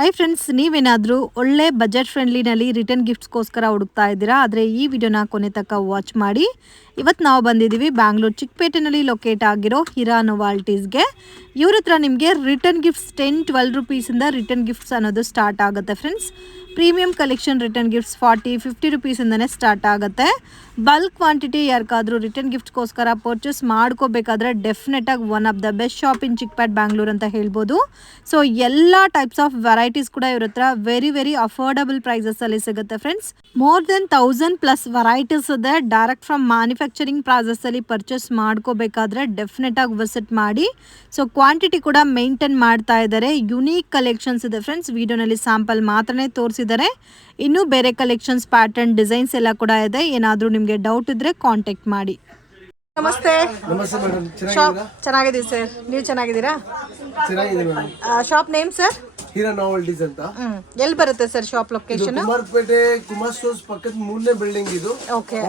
Hi friends, ನೀವೇನಾದರೂ ಒಳ್ಳೆ budget ಫ್ರೆಂಡ್ಲಿನಲ್ಲಿ return ಗಿಫ್ಟ್ಸ್ಗೋಸ್ಕರ ಹುಡುಕ್ತಾ ಇದ್ದೀರಾ? ಆದರೆ ಈ ವಿಡಿಯೋನ ಕೊನೆ ತನಕ ವಾಚ್ ಮಾಡಿ. ಇವತ್ತು ನಾವು ಬಂದಿದ್ದೀವಿ ಬ್ಯಾಂಗ್ಳೂರು ಚಿಕ್ಕಪೇಟೆನಲ್ಲಿ ಲೊಕೇಟ್ ಆಗಿರೋ ಹಿರಾ ನೋವಾಲ್ಟೀಸ್ಗೆ. ಇವ್ರ ಹತ್ರ ನಿಮಗೆ ರಿಟರ್ನ್ ಗಿಫ್ಟ್ಸ್ 10-12 ರುಪೀಸಿಂದ ರಿಟರ್ನ್ ಗಿಫ್ಟ್ಸ್ ಅನ್ನೋದು ಸ್ಟಾರ್ಟ್ ಆಗುತ್ತೆ friends. Premium collection return gifts 40-50 ರುಪೀಸಿಂದನೇ ಸ್ಟಾರ್ಟ್ ಆಗುತ್ತೆ. ಬಲ್ಕ್ ಕ್ವಾಂಟಿಟಿ ಯಾರಿಗಾದರೂ ರಿಟರ್ನ್ ಗಿಫ್ಟ್ಸ್ಗೋಸ್ಕರ ಪರ್ಚೇಸ್ ಮಾಡ್ಕೋಬೇಕಾದ್ರೆ ಡೆಫಿನೆಟಾಗಿ one of the best shop in Chikkapete Bangalore ಅಂತ ಹೇಳ್ಬೋದು. ಸೊ ಎಲ್ಲ ಟೈಪ್ಸ್ ಆಫ್ ವೆರೈಟೀಸ್ ಕೂಡ ಇವ್ರ ಹತ್ರ ವೆರಿ ಅಫೋರ್ಡಬಲ್ ಪ್ರೈಸಸ್ಸಲ್ಲಿ ಸಿಗುತ್ತೆ ಫ್ರೆಂಡ್ಸ್. ಮೋರ್ ದೆನ್ 1000+ ವೆರೈಟೀಸ್ ಇದೆ. ಡೈರೆಕ್ಟ್ ಫ್ರಮ್ ಮ್ಯಾನುಫ್ಯಾಕ್ಚರಿಂಗ್ ಪ್ರಾಸೆಸ್ಸಲ್ಲಿ ಪರ್ಚೇಸ್ ಮಾಡ್ಕೋಬೇಕಾದ್ರೆ ಡೆಫಿನೆಟಾಗಿ ವಿಸಿಟ್ ಮಾಡಿ. ಸೊ ಕ್ವಾಂಟಿಟಿ ಕೂಡ ಮೇಂಟೈನ್ ಮಾಡ್ತಾ ಇದ್ದಾರೆ. ಯುನೀಕ್ ಕಲೆಕ್ಷನ್ಸ್ ಇದೆ ಫ್ರೆಂಡ್ಸ್. ವಿಡಿಯೋನಲ್ಲಿ ಸ್ಯಾಂಪಲ್ ಮಾತ್ರನೇ ತೋರಿಸಿದ್ದಾರೆ. ಇನ್ನೂ ಬೇರೆ ಕಲೆಕ್ಷನ್ಸ್, ಪ್ಯಾಟರ್ನ್, ಡಿಸೈನ್ಸ್ ಎಲ್ಲ ಕೂಡ ಇದೆ. ಏನಾದರೂ ನಿಮಗೆ ಡೌಟ್ ಇದ್ದರೆ ಕಾಂಟ್ಯಾಕ್ಟ್ ಮಾಡಿ. ನಮಸ್ತೆ. ನಮಸ್ತೆ ಮೇಡಮ್, ಚೆನ್ನಾಗಿದ್ದೀವಿ ಸರ್, ನೀವು ಚೆನ್ನಾಗಿದ್ದೀರಾ? ಚೆನ್ನಾಗಿದೆ madam. Shop name sir? Heera novelties ಅಂತ. ಎಲ್ಲಿ ಬರುತ್ತೆ sir shop location? Kumarapete Kumar stores ಪಕ್ಕದ 3ನೇ ಬಿಲ್ಡಿಂಗ್ ಇದು.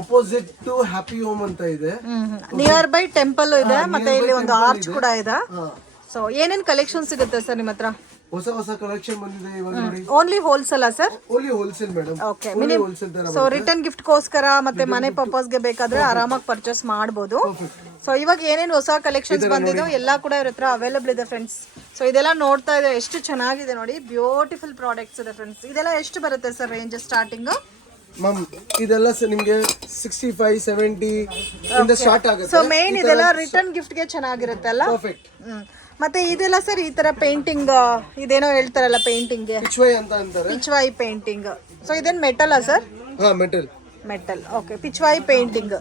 ಅಪೋಸಿಟ್ ಟು ಹ್ಯಾಪಿ ಹೋಮ್ ಅಂತ ಇದೆ. ನಿಯರ್ ಬೈ ಟೆಂಪಲ್ ಇದೆ, ಮತ್ತೆ ಇಲ್ಲಿ ಒಂದು ಆರ್ಚ್ ಕೂಡ ಇದೆ. ಸೊ ಏನೇನ್ ಕಲೆಕ್ಷನ್ ಸಿಗುತ್ತೆ ಸರ್ ನಿಮ್ಮ ಹತ್ರ? ಹೊಸ ಕಲೆಕ್ಷನ್ ಬಂದಿದೆ ಇವಾಗ ನೋಡಿ. Only wholesale sir? Only wholesale madam. Okay. So return gift ಗೋಸ್ಕರ ಮತ್ತೆ ಮನೆ ಪರ್ಪಸ್ ಗೆ ಬೇಕಾದ್ರೆ ಆರಾಮಾಗಿ ಪರ್ಚೇಸ್ ಮಾಡಬಹುದು. ಸೊ ಇವಾಗ ಏನೇನು ಹೊಸ ಕಲೆಕ್ಷನ್ಸ್ ಬಂದಿದೆ ಎಲ್ಲ ಕೂಡ ಇವ್ರ ಹತ್ರ ಅವೈಲೇಬಲ್ ಇದೆ ಫ್ರೆಂಡ್ಸ್. ಸೊ ಇದೆಲ್ಲ ನೋಡ್ತಾ ಇದೆ, ಎಷ್ಟು ಚೆನ್ನಾಗಿದೆ ನೋಡಿ. ಬ್ಯೂಟಿಫುಲ್ ಪ್ರಾಡಕ್ಟ್ಸ್ ಇದೆ ಫ್ರೆಂಡ್ಸ್. ಇದೆಲ್ಲ ಎಷ್ಟು ಬರುತ್ತೆ ಸರ್ ರೇಂಜ್ ಸ್ಟಾರ್ಟಿಂಗ್? ಮ್ಯಾಮ್ ಇದೆಲ್ಲ ನಿಮಗೆ 65-70 ಇಂದ ಸ್ಟಾರ್ಟ್ ಆಗುತ್ತೆ. ಸೊ ಮೇನ್ ಇದೆಲ್ಲ ರಿಟರ್ನ್ ಗಿಫ್ಟ್ ಗೆ ಚೆನ್ನಾಗಿರುತ್ತೆ ಅಲ್ಲ? ಪರ್ಫೆಕ್ಟ್. ಮತ್ತೆ ಇದೆಲ್ಲ ಸರ್ ಈ ತರ ಪೇಂಟಿಂಗ್, ಇದೇನೋ ಹೇಳ್ತಾರಲ್ಲ ಪೇಂಟಿಂಗ್ ಗೆ, ಪಿಚ್ವೈ ಅಂತ ಅಂತಾರೆ. ಪಿಚ್ವೈ ಪೇಂಟಿಂಗ್. ಸೊ ಇದೇನ್ ಮೆಟಲ್ ಸರ್? ಹಾ, ಮೆಟಲ್. ಓಕೆ. ಪಿಚ್ವೈ ಪೇಂಟಿಂಗ್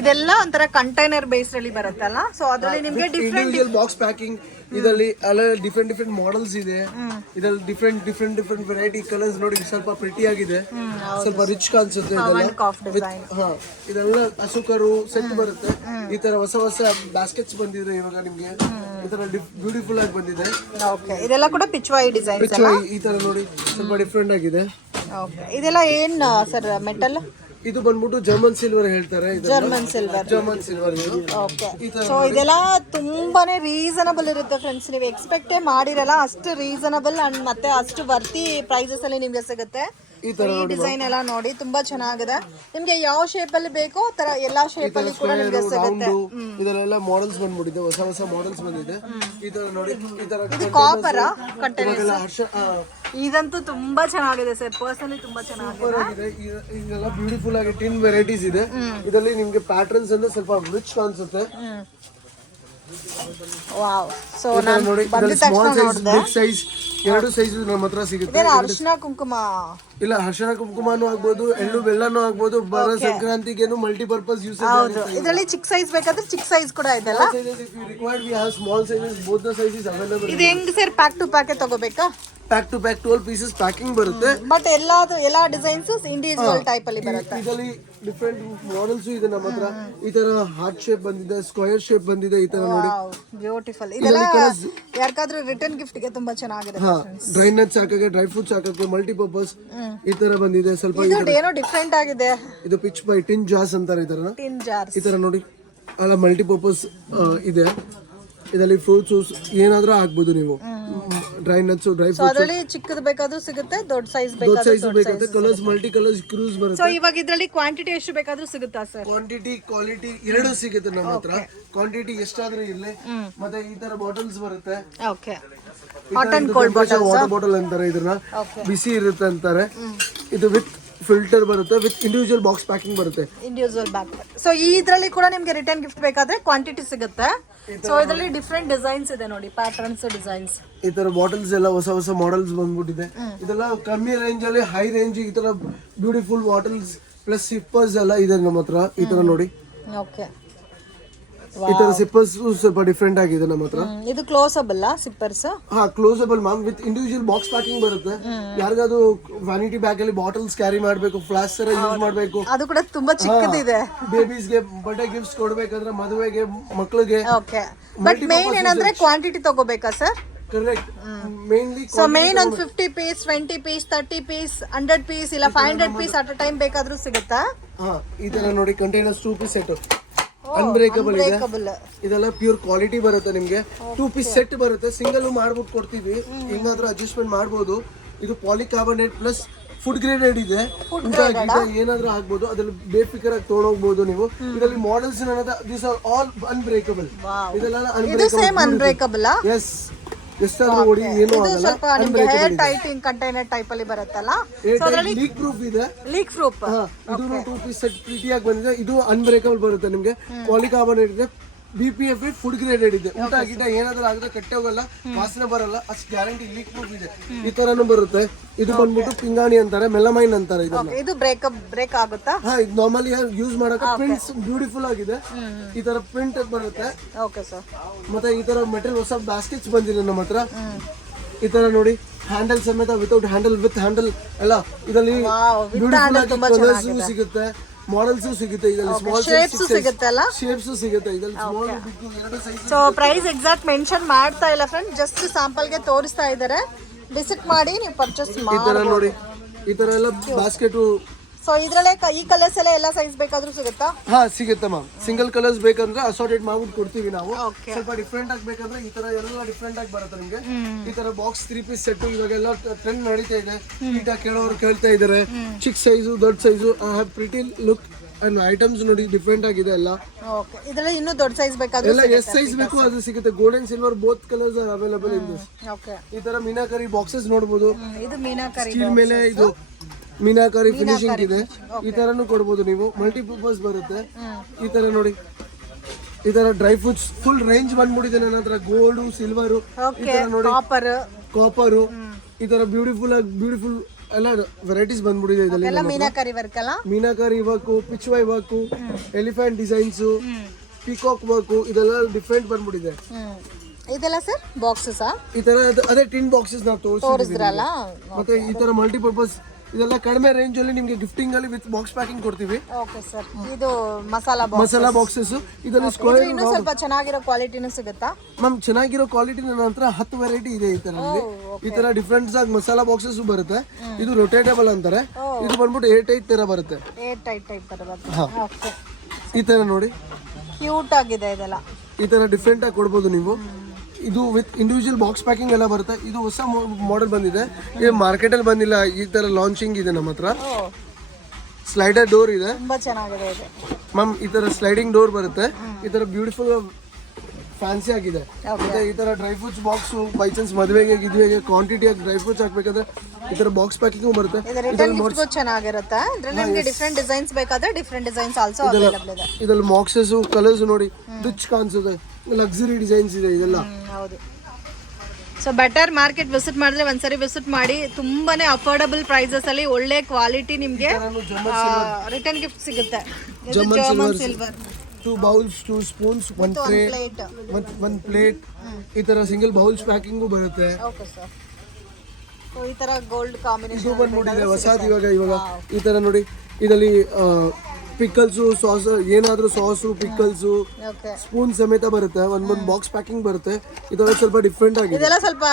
ಇದೆಲ್ಲ ಒಂಥರ ಕಂಟೈನರ್ ಬೇಸ್ಡ್ ಅಲ್ಲಿ ಬರುತ್ತಲ್ಲ. ಸೊ ಅದರಲ್ಲಿ ನಿಮಗೆ ಡಿಫರೆಂಟ್ ಬಾಕ್ಸ್ ಪ್ಯಾಕಿಂಗ್, ಇದರಲ್ಲಿ ಅಲ್ಲ ಡಿಫರೆಂಟ್ ಮಾಡೆಲ್ಸ್ ಇದೆ. ಇದರಲ್ಲಿ ಡಿಫರೆಂಟ್ ವೆರೈಟಿ ಕಲರ್ಸ್ ನೋಡಿ. ಸ್ವಲ್ಪ ಪ್ರಿಟಿ ಆಗಿದೆ, ಸ್ವಲ್ಪ ರಿಚ್ ಕಾಣಿಸುತ್ತೆ ಇದೆಲ್ಲ. ಹಸುಕರು ಸೆಟ್ ಬರುತ್ತೆ. ಈ ತರ ಹೊಸ ಬಾಸ್ಕೆಟ್ಸ್ ಬಂದಿದೆ ಇವಾಗ ನಿಮ್ಗೆ. ಈ ತರ ಬ್ಯೂಟಿಫುಲ್ ಆಗಿ ಬಂದಿದೆ. ಓಕೆ. ಇದೆಲ್ಲ ಕೂಡ ಪಿಚ್ವೈ ಡಿಸೈನ್. ಈ ತರ ನೋಡಿ, ಸ್ವಲ್ಪ ಡಿಫರೆಂಟ್ ಆಗಿದೆ. ಓಕೆ. ಇದೆಲ್ಲ ಏನ್ ಸರ್ ಮೆಟಲ್? ಇದು ಬಂದ್ಬಿಟ್ಟು ಜರ್ಮನ್ ಸಿಲ್ವರ್ ಹೇಳ್ತಾರೆ. German silver. ಓಕೆ. ಸೊ ಇದೆಲ್ಲ ತುಂಬಾನೇ ರೀಸನಬಲ್ ಇರುತ್ತೆ ಫ್ರೆಂಡ್ಸ್. ನೀವು ಎಕ್ಸ್ಪೆಕ್ಟೇ ಮಾಡಿರಲ್ಲ ಅಷ್ಟು ರೀಸನಬಲ್ ಅಂಡ್ ಮತ್ತೆ ಅಷ್ಟು ವರ್ತಿ ಪ್ರೈಸಸ್ ಅಲ್ಲಿ ನಿಮ್ಗೆ ಸಿಗುತ್ತೆ. ಈ ಡಿಸೈನ್ ಎಲ್ಲ ನೋಡಿ ತುಂಬಾ ಚೆನ್ನಾಗಿದೆ. ನಿಮ್ಗೆ ಯಾವ ಶೇಪ್ ಅಲ್ಲಿ ಬೇಕೋ ತರ ಎಲ್ಲಾ ಶೇಪ್ ಅಲ್ಲಿ ಕೂಡ ನಿಮ್ಗೆ ಸಿಗುತ್ತೆ. ಇದರೆಲ್ಲ ಮಾಡೆಲ್ಸ್ ಬಂದ್ಬಿಟ್ಟಿದೆ, ಹೊಸ ಮಾಡೆಲ್ಸ್ ಬಂದಿದೆ. ಈ ತರ ನೋಡಿ, ಈ ತರ ಇದು ಕಾಪರ್ ಕಂಟೈನರ್ಸ್. ಇದಂತೂ ತುಂಬಾ ಚೆನ್ನಾಗಿದೆ ಸರ್, ಪರ್ಸನಲಿ ತುಂಬಾ ಚೆನ್ನಾಗಿದೆ. ಇದೆಲ್ಲ ಬ್ಯೂಟಿಫುಲ್ ಆಗಿ ಟಿನ್ ವೆರೈಟೀಸ್ ಇದೆ. ಇದರಲ್ಲಿ ನಿಮ್ಗೆ ಪ್ಯಾಟರ್ನ್ಸ್ ಅಂದ್ರೆ ಸ್ವಲ್ಪ ರಿಚ್ ಕಾಣಿಸುತ್ತೆ. ವಾವ್. ಸೊ ನಾನು ನೋಡಿ, ಸ್ಮಾಲ್ ಸೈಜ್, ಬಿಗ್ ಸೈಜ್, ಎರಡು ಸೈಜ್ ನಮ್ಮ ಹತ್ರ ಸಿಗುತ್ತೆ. ಅರಿಶಿನ ಕುಂಕುಮ ಇಲ್ಲ, ಅರಿಶಿನ ಕುಂಕುಮನೂ ಆಗ್ಬೋದು, ಎಳ್ಳು ಬೆಲ್ಲನೂ ಆಗ್ಬೋದು. ಬರೋ ಸಂಕ್ರಾಂತಿಗೇನು ಮಲ್ಟಿಪರ್ಪಸ್ ಯೂಸ್. ಹೌದು. ಇದರಲ್ಲಿ ಚಿಕ್ಕ ಸೈಜ್ ಬೇಕಾದ್ರೆ ಚಿಕ್ಕ ಸೈಜ್ ಕೂಡ ಇದೆಲ್ಲ. Small sizes, both the sizes available. ಇದು ಹೆಂಗ್ ಸರ್? ಪ್ಯಾಕ್ ಟು ಪ್ಯಾಕ್ ತಗೋಬೇಕಾ? Pack to pack 12 pieces packing ಬರುತ್ತೆ. ಬಟ್ ಎಲ್ಲಾ ಡಿಸೈನ್ಸ್ ಇಂಡಿವಿಜುವಲ್ ಟೈಪ್ ಅಲ್ಲಿ ಬರುತ್ತೆ. ಇದರಲ್ಲಿ ಡಿಫರೆಂಟ್ ಮಾಡೆಲ್ಸ್ ಇದೆ ನಮ್ಮ ಹತ್ರ. ಈ ತರ ಹಾರ್ಟ್ ಶೇಪ್ ಬಂದಿದೆ, ಸ್ಕ್ವೇರ್ ಶೇಪ್ ಬಂದಿದೆ. ಈ ತರ ನೋಡಿ, ಬ್ಯೂಟಿಫುಲ್. ಇದೆಲ್ಲ ಯಾರಿಗಾದ್ರೂ ರಿಟರ್ನ್ ಗಿಫ್ಟ್ ಗೆ ತುಂಬಾ ಚೆನ್ನಾಗಿದೆ. ಡ್ರೈ ನಟ್ಸ್ ಹಾಕಕ್ಕೆ, ಡ್ರೈ ಫ್ರೂಟ್ಸ್ ಹಾಕಕ್ಕೆ, ಮಲ್ಟಿಪರ್ಪಸ್ ಈ ತರ ಬಂದಿದೆ. ಸ್ವಲ್ಪ ಏನೋ ಡಿಫರೆಂಟ್ ಆಗಿದೆ. ಇದು ಪಿಚ್ ಬೈ ಟಿನ್ ಜಾರ್ಸ್ ಅಂತಾರೆ. ಈ ತರ ನೋಡಿ, ಅಲ್ಲ ಮಲ್ಟಿಪರ್ಪಸ್ ಇದೆ. ಇದರಲ್ಲಿ ಫ್ರೂಟ್ಸ್ ಏನಾದ್ರೂ ಹಾಕ್ಬೋದು ನೀವು. Dry nuts, dry fruits. ಅದರಲ್ಲಿ ಚಿಕ್ಕದು ಬೇಕಾದ್ರೂ ಸಿಗುತ್ತೆ, ದೊಡ್ಡ ಸೈಜ್ ಬೇಕಾದ್ರೆ ಕಲರ್ಸ್, ಮಲ್ಟಿ ಕಲರ್ಸ್ ಕ್ರೂಸ್ ಬರುತ್ತೆ. ಸೊ ಇವಾಗ ಇದರಲ್ಲಿ ಕ್ವಾಂಟಿಟಿ ಎಷ್ಟು ಬೇಕಾದ್ರೂ ಸಿಗುತ್ತಾ ಸರ್? ಕ್ವಾಂಟಿಟಿ, ಕ್ವಾಲಿಟಿ ಎರಡು ಸಿಗುತ್ತೆ ನಮ್ಮ ಹತ್ರ. ಕ್ವಾಂಟಿಟಿ ಎಷ್ಟಾದ್ರೂ ಇರ್ಲಿ. ಮತ್ತೆ ಈ ತರ ಬಾಟಲ್ಸ್ ಬರುತ್ತೆ. Okay. Hot and cold bottle, water bottle ಅಂತಾರೆ ಇದನ್ನ. ಬಿಸಿ ಇರುತ್ತೆ ಅಂತಾರೆ. ಇದು ವಿತ್ ಫಿಲ್ಟರ್ ಬರುತ್ತೆ, ವಿತ್ ಇಂಡಿವಿಜುವಲ್ ಬಾಕ್ಸ್ ಪ್ಯಾಕಿಂಗ್ ಬರುತ್ತೆ. Individual bag. ಸೊ ಇದರಲ್ಲಿ ಕೂಡ ನಿಮ್ಗೆ ರಿಟರ್ನ್ ಗಿಫ್ಟ್ ಬೇಕಾದ್ರೆ ಕ್ವಾಂಟಿಟಿ ಸಿಗುತ್ತೆ. ಸೊ ಇದರಲ್ಲಿ ಡಿಫರೆಂಟ್ ಡಿಸೈನ್ಸ್ ಇದೆ ನೋಡಿ, ಪ್ಯಾಟರ್ನ್ಸ್, ಡಿಸೈನ್ಸ್. ಈ ತರ ಬಾಟಲ್ಸ್ ಎಲ್ಲ ಹೊಸ ಮಾಡೆಲ್ಸ್ ಬಂದ್ಬಿಟ್ಟಿದೆ. ಇದೆಲ್ಲ ಕಮ್ಮಿ ರೇಂಜ್ ಅಲ್ಲಿ ಹೈ ರೇಂಜ್ ಈ ತರ ಬ್ಯೂಟಿಫುಲ್ ಬಾಟಲ್ಸ್ ಪ್ಲಸ್ ಸಿಪ್ಪರ್ಸ್ ಎಲ್ಲ ಇದೆ ನಮ್ಮ ಹತ್ರ. ಈ ತರ ನೋಡಿ. ಓಕೆ. ಈ ತರ ಸಿಪ್ಪರ್ಸ್ ಸ್ವಲ್ಪ ಡಿಫರೆಂಟ್ ಆಗಿದೆ ನಮ್ಮ ಹತ್ರ. ಇದು ಕ್ಲೋಸಬಲ್ ಸಿಪ್ಪರ್ಸ್? ಹಾ, closable ma'am, with individual box packing ಬರುತ್ತೆ. ಯಾರಿಗಾದ್ರು ವ್ಯಾನಿಟಿ ಬ್ಯಾಗ್ ಅಲ್ಲಿ ಬಾಟಲ್ಸ್ ಕ್ಯಾರಿ ಮಾಡಬೇಕು, ಫ್ಲಾಸ್ಕ್ ತರ ಯೂಸ್ ಮಾಡಬೇಕು, ಅದು ಕೂಡ ತುಂಬಾ ಚಿಕ್ಕದಿದೆ. ಬೇಬೀಸ್ಗೆ ಬರ್ಡೇ ಗಿಫ್ಟ್ಸ್ ಕೊಡಬೇಕಾದ್ರೆ, ಮದುವೆಗೆ, ಮಕ್ಕಳಿಗೆ. ಓಕೆ. ಬಟ್ ಮೇನ್ ಏನಂದ್ರೆ ಕ್ವಾಂಟಿಟಿ ತಗೋಬೇಕಾ sir? Correct. Mainly so main ಒಂದು 50 ಪೀಸ್, 20 ಪೀಸ್, 30 ಪೀಸ್, 100 ಪೀಸ್ ಇಲ್ಲ 500 ಪೀಸ್ ಅಟ್ ಅ ಟೈಮ್ ಬೇಕಾದ್ರೂ ಸಿಗುತ್ತಾ? ಹಾ, ಈ ತರ ನೋಡಿ, ಕಂಟೈನರ್ಸ್ 2 ಪೀಸ್ ಸೆಟ್. ಅನ್ಬ್ರೇಕಬಲ್ ಇದೆ. ಇದೆಲ್ಲ ಪ್ಯೂರ್ ಕ್ವಾಲಿಟಿ ಬರುತ್ತೆ ನಿಮ್ಗೆ. 2 ಪೀಸ್ ಸೆಟ್ ಬರುತ್ತೆ, ಸಿಂಗಲ್ ಮಾಡ್ಬಿಟ್ಟು ಕೊಡ್ತೀವಿ, ಹಿಂಗಾದ್ರೂ ಅಡ್ಜಸ್ಟ್ಮೆಂಟ್ ಮಾಡ್ಬೋದು. ಇದು ಪಾಲಿಕಾರ್ಬನೇಟ್ ಪ್ಲಸ್ ಫುಡ್ ಗ್ರೇಡೆಡ್ ಇದೆ. ಊಟ ಏನಾದ್ರೂ ಆಗ್ಬೋದು, ಅದ್ರಲ್ಲಿ ಬೇಫಿಕರ್ ಆಗಿ ತೊಗೊಂಡೋಗ್ಬೋದು ನೀವು. ಇದರಲ್ಲಿ models this are all unbreakable. ಇದೆಲ್ಲ ಅನ್ಬ್ರೇಕಬಲ್. ಎಸ್, ಎಷ್ಟಾದ್ರೂ ಓಡಿ ಏನು ಆಗಲ್ಲ. ಸ್ವಲ್ಪ ನಿಮಗೆ ಹೇರ್ ಟೈಟಿಂಗ್ ಕಂಟೈನರ್ ಟೈಪ್ ಅಲ್ಲಿ ಬರುತ್ತಲ್ಲ, ಲೀಕ್ ಪ್ರೂಫ್ ಇದೆ. Leak proof. ಇದು 2 ಪೀಸ್ ಸೆಟ್ ಪ್ರೀತಿಯಾಗಿ ಬಂದಿದೆ. ಇದು ಅನ್ಬ್ರೇಕಬಲ್ ಬರುತ್ತೆ ನಿಮ್ಗೆ. ಪಾಲಿಕಾರ್ಬನೇಟ್ ಇದೆ, BPF ಫುಡ್ ಗ್ರೇಡೆಡ್ ಇದೆ. ಊಟ ಗಿಟ ಏನಾದ್ರೂ ಆಗಿದ್ರೆ ಕಟ್ಟೆ ಹೋಗಲ್ಲ, ವಾಸನೆ ಬರಲ್ಲ, ಅಷ್ಟು ಗ್ಯಾರಂಟಿ. ಲೀಕ್ ಪ್ರೂಫ್ ಇದೆ. ಈ ತರನು ಬರುತ್ತೆ. ಇದು ಬಂದ್ಬಿಟ್ಟು ಪಿಂಗಾಣಿ ಅಂತಾರೆ, ಮೆಲಮೈನ್ ಅಂತಾರೆ. ಇದು ಬ್ರೇಕ್ ಆಗುತ್ತಾ? ಹಾ, ಇದು ನಾರ್ಮಲಿ ಯೂಸ್ ಮಾಡಕ್ಕೆ ಪ್ರಿಂಟ್ಸ್ ಬ್ಯೂಟಿಫುಲ್ ಆಗಿದೆ. ಈ ತರ ಪ್ರಿಂಟ್ ಬರುತ್ತೆ. Okay sir. ಮತ್ತೆ ಈ ತರ ಮೆಟೀರಿಯಲ್ ಹೊಸ ಬಾಸ್ಕೆಟ್ಸ್ ಬಂದಿದೆ ನಮ್ಮ ಹತ್ರ. ಈ ತರ ನೋಡಿ, ಹ್ಯಾಂಡಲ್ ಸಮೇತ, ವಿತೌಟ್ ಹ್ಯಾಂಡಲ್, ವಿತ್ ಹ್ಯಾಂಡಲ್ ಎಲ್ಲ. ಇದರಲ್ಲಿ ಬ್ಯೂಟಿಫುಲ್ ಆಗಿ ಕಲರ್ಸ್ ಸಿಗುತ್ತೆ, ಮಾಡೆಲ್ಸ್ ಸಿಗುತ್ತೆ. ಇದರಲ್ಲಿ ಸ್ಮಾಲ್ ಶೇಪ್ಸ್ ಸಿಗುತ್ತಲ್ಲ, ಶೇಪ್ಸ್ ಸಿಗುತ್ತೆ. ಇದರಲ್ಲಿ ಸ್ಮಾಲ್ ಬಿಗ್ ಎರಡು size. So price exact mention ಮಾಡ್ತಾ ಇಲ್ಲ ಫ್ರೆಂಡ್, ಜಸ್ಟ್ ಸ್ಯಾಂಪಲ್ ಗೆ ತೋರಿಸ್ತಾ ಇದ್ದಾರೆ. ವಿಸಿಟ್ ಮಾಡಿ ನೀವು ಪರ್ಚೇಸ್ ಮಾಡಿ. ಈ ತರ ನೋಡಿ, ಈ ತರ ಎಲ್ಲ ಬಾಸ್ಕೆಟ್. ಸೊ ಇದ್ರಲ್ಲೇ ಈ ಕಲರ್ಸ್ ಎಲ್ಲ ಸೈಜ್ ಬೇಕಾದ್ರೂ ಸಿಗುತ್ತಾ? ಹಾ, ಸಿಗುತ್ತೆ ಮ್ಯಾಮ್. ಸಿಂಗಲ್ ಕಲರ್ಸ್ ಬೇಕಂದ್ರೆ ಅಸಾರ್ಟೆಡ್ ಮಾಡ್ಬಿಟ್ಟು ಕೊಡ್ತೀವಿ ನಾವು. ಸ್ವಲ್ಪ ಡಿಫ್ರೆಂಟ್ ಆಗಿ ಬೇಕಂದ್ರೆ ಈ ತರ ಎಲ್ಲ ಡಿಫ್ರೆಂಟ್ ಆಗಿ ಬರುತ್ತೆ ನಿಮ್ಗೆ. ಈ ತರ ಬಾಕ್ಸ್ 3 ಪೀಸ್ ಸೆಟ್ ಇವಾಗೆಲ್ಲ ಟ್ರೆಂಡ್ ನಡೀತಾ ಇದೆ. ಈಟ ಕೇಳೋರು ಕೇಳ್ತಾ ಇದಾರೆ. ಚಿಕ್ಕ ಸೈಜು, ದೊಡ್ಡ size, pretty look and items ನೋಡಿ ಡಿಫ್ರೆಂಟ್ ಆಗಿದೆ ಎಲ್ಲ. ಓಕೆ, ಇದರಲ್ಲಿ ಇನ್ನೂ ದೊಡ್ಡ ಸೈಜ್ ಬೇಕಾದ್ರೆ ಎಲ್ಲ ಎಸ್ ಸೈಜ್ ಬೇಕು ಅದು ಸಿಗುತ್ತೆ. Golden silver both colours available in this. Okay, ಈ ತರ ಮೀನಾಕರಿ ಬಾಕ್ಸಸ್ ನೋಡಬಹುದು. ಇದು ಮೀನಾಕರಿ ಸ್ಟೀಲ್ ಮೇಲೆ ಇದು ಮೀನಾಕರಿ ಫಿನಿಶಿಂಗ್ ಇದೆ. ಈ ತರನು ಕೊಡ್ಬೋದು ನೀವು. ಮಲ್ಟಿಪರ್ಪಸ್ ಬರುತ್ತೆ. ಈ ತರ ನೋಡಿ, ಈ ತರ ಡ್ರೈ ಫ್ರೂಟ್ಸ್ ಫುಲ್ ರೇಂಜ್ ಬಂದ್ಬಿಟ್ಟಿದೆ ನನ್ನ ಹತ್ರ. ಗೋಲ್ಡ್, ಸಿಲ್ವರ್, ಈ ತರ ನೋಡಿ, ಕಾಪರ್, ಈ ತರ ಬ್ಯೂಟಿಫುಲ್ ಎಲ್ಲ ವೆರೈಟೀಸ್ ಬಂದ್ಬಿಟ್ಟಿದೆ ಇದರಲ್ಲಿ. ಮೀನಾಕರಿ ವರ್ಕ್ ಅಲ್ಲ, meenakari work, pichwai work, elephant designs, peacock work, ಇದೆಲ್ಲ ಡಿಫ್ರೆಂಟ್ ಬಂದ್ಬಿಟ್ಟಿದೆ. ಇದೆಲ್ಲ ಸರ್ ಬಾಕ್ಸಸ್ ಈ ತರ ಅದೇ ಟಿನ್ ಬಾಕ್ಸಸ್ ನಾವು ತೋರಿಸಿದ್ರಲ್ಲ. ಮತ್ತೆ ಈ ತರ ಮಲ್ಟಿಪರ್ಪಸ್ ಇದೆಲ್ಲ ಕಡಿಮೆ ರೇಂಜ್ ಅಲ್ಲಿ ನಿಮ್ಗೆ ಗಿಫ್ಟಿಂಗ್ ಅಲ್ಲಿ ವಿತ್ ಬಾಕ್ಸ್ ಪ್ಯಾಕಿಂಗ್ ಕೊಡ್ತೀವಿ. Okay sir. ಇದು ಮಸಾಲಾ ಬಾಕ್ಸಸ್. ಇದರಲ್ಲಿ ಸ್ಕ್ವೇರ್ ಇನ್ನೂ ಸ್ವಲ್ಪ ಚೆನ್ನಾಗಿರೋ ಕ್ವಾಲಿಟಿನೂ ಸಿಗುತ್ತಾ ಮ್ಯಾಮ್? ಚೆನ್ನಾಗಿರೋ ಕ್ವಾಲಿಟಿ ನನ್ನ ಹತ್ರ 10 ವೆರೈಟಿ ಇದೆ. ಈ ತರ ಈ ತರ ಡಿಫ್ರೆಂಟ್ ಆಗಿ ಮಸಾಲಾ ಬಾಕ್ಸಸ್ ಬರುತ್ತೆ. ಇದು ರೊಟೇಟೇಬಲ್ ಅಂತಾರೆ. ಇದು ಬಂದ್ಬಿಟ್ಟು 8 ತರ ಬರುತ್ತೆ. 8 ಟೈಪ್ ಬರುತ್ತೆ. ಓಕೆ, ಈ ತರ ನೋಡಿ, ಕ್ಯೂಟ್ ಆಗಿದೆ ಇದೆಲ್ಲ. ಈ ತರ ಡಿಫ್ರೆಂಟ್ ಆಗಿ ಕೊಡ್ಬೋದು ನೀವು. ಇದು ವಿತ್ ಇಂಡಿವಿಜುವಲ್ ಬಾಕ್ಸ್ ಪ್ಯಾಕಿಂಗ್ ಎಲ್ಲ ಬರುತ್ತೆ. ಇದು ಹೊಸ ಮಾಡೆಲ್ ಬಂದಿದೆ, ಇದು ಮಾರ್ಕೆಟ್ ಅಲ್ಲಿ ಬಂದಿಲ್ಲ. ಈ ತರ ಲಾಂಚಿಂಗ್ ಇದೆ ನಮ್ಮ ಹತ್ರ. ಸ್ಲೈಡರ್ ಡೋರ್ ಇದೆ, ತುಂಬಾ ಚೆನ್ನಾಗಿದೆ ಇದು ಮ್ಯಾಮ್. ಈ ತರ ಸ್ಲೈಡಿಂಗ್ ಡೋರ್ ಬರುತ್ತೆ. ಈ ತರ ಬ್ಯೂಟಿಫುಲ್ ಫ್ಯಾನ್ಸಿ ಆಗಿದೆ. ಮತ್ತೆ ಈ ತರ dry fruits box, by chance ಮದುವೆಗೆ ಗಿದ್ವೆಗೆ ಕ್ವಾಂಟಿಟಿ ಆಗಿ ಡ್ರೈ ಫ್ರೂಟ್ಸ್ ಹಾಕ್ಬೇಕಾದ್ರೆ ಈ ತರ ಬಾಕ್ಸ್ ಪ್ಯಾಕಿಂಗ್ ಬರುತ್ತೆ. ಚೆನ್ನಾಗಿರುತ್ತೆ. ಇದ್ರಲ್ಲಿ ನಿಮಗೆ ಡಿಫರೆಂಟ್ ಡಿಸೈನ್ಸ್ ಬೇಕಾದ್ರೆ ಡಿಫರೆಂಟ್ ಡಿಸೈನ್ಸ್ ಆಲ್ಸೋ ಅವೈಲೇಬಲ್ ಇದೆ. ಇದರಲ್ಲಿ ಬಾಕ್ಸಸ್ ಕಲರ್ಸ್ ನೋಡಿ ರಿಚ್ ಕಾಣಿಸುತ್ತೆ. ಲಕ್ಸುರಿ ಡಿಸೈನ್ಸ್ ಇದೆ ಇದೆಲ್ಲ. ಹೌದು. ಸೊ ಬೆಟರ್ ಮಾರ್ಕೆಟ್ ವಿಸಿಟ್ ಮಾಡಿದ್ರೆ ಒಂದ್ಸರಿ ವಿಸಿಟ್ ಮಾಡಿ. ತುಂಬಾನೇ ಅಫೋರ್ಡಬಲ್ ಪ್ರೈಸಸ್ ಅಲ್ಲಿ ಒಳ್ಳೆ ಕ್ವಾಲಿಟಿ ನಿಮ್ಗೆ ರಿಟರ್ನ್ ಗಿಫ್ಟ್ ಸಿಗುತ್ತೆ. German silver. 2 bowls, 2 spoons, 1 tray, 1 plate. ಈ ತರ ಸಿಂಗಲ್ ಬೌಲ್ಸ್ ಪ್ಯಾಕಿಂಗು ಬರುತ್ತೆ. Okay sir. ಸೊ ಈ ತರ ಗೋಲ್ಡ್ ಕಾಂಬಿನೇಷನ್ ಇದು ಬಂದ್ಬಿಟ್ಟಿದೆ ಹೊಸದು ಇವಾಗ. ಈ ತರ ನೋಡಿ, ಇದರಲ್ಲಿ ಪಿಕಲ್ಸು, ಸಾಸ್, ಏನಾದ್ರೂ ಸಾಸು, ಪಿಕಲ್ಸು, ಸ್ಪೂನ್ ಸಮೇತ ಬರುತ್ತೆ. ಒಂದ್ ಬಾಕ್ಸ್ ಪ್ಯಾಕಿಂಗ್ ಬರುತ್ತೆ. ಇದೆಲ್ಲ ಸ್ವಲ್ಪ ಡಿಫ್ರೆಂಟ್ ಆಗಿದೆ. ಇದೆಲ್ಲ ಸ್ವಲ್ಪ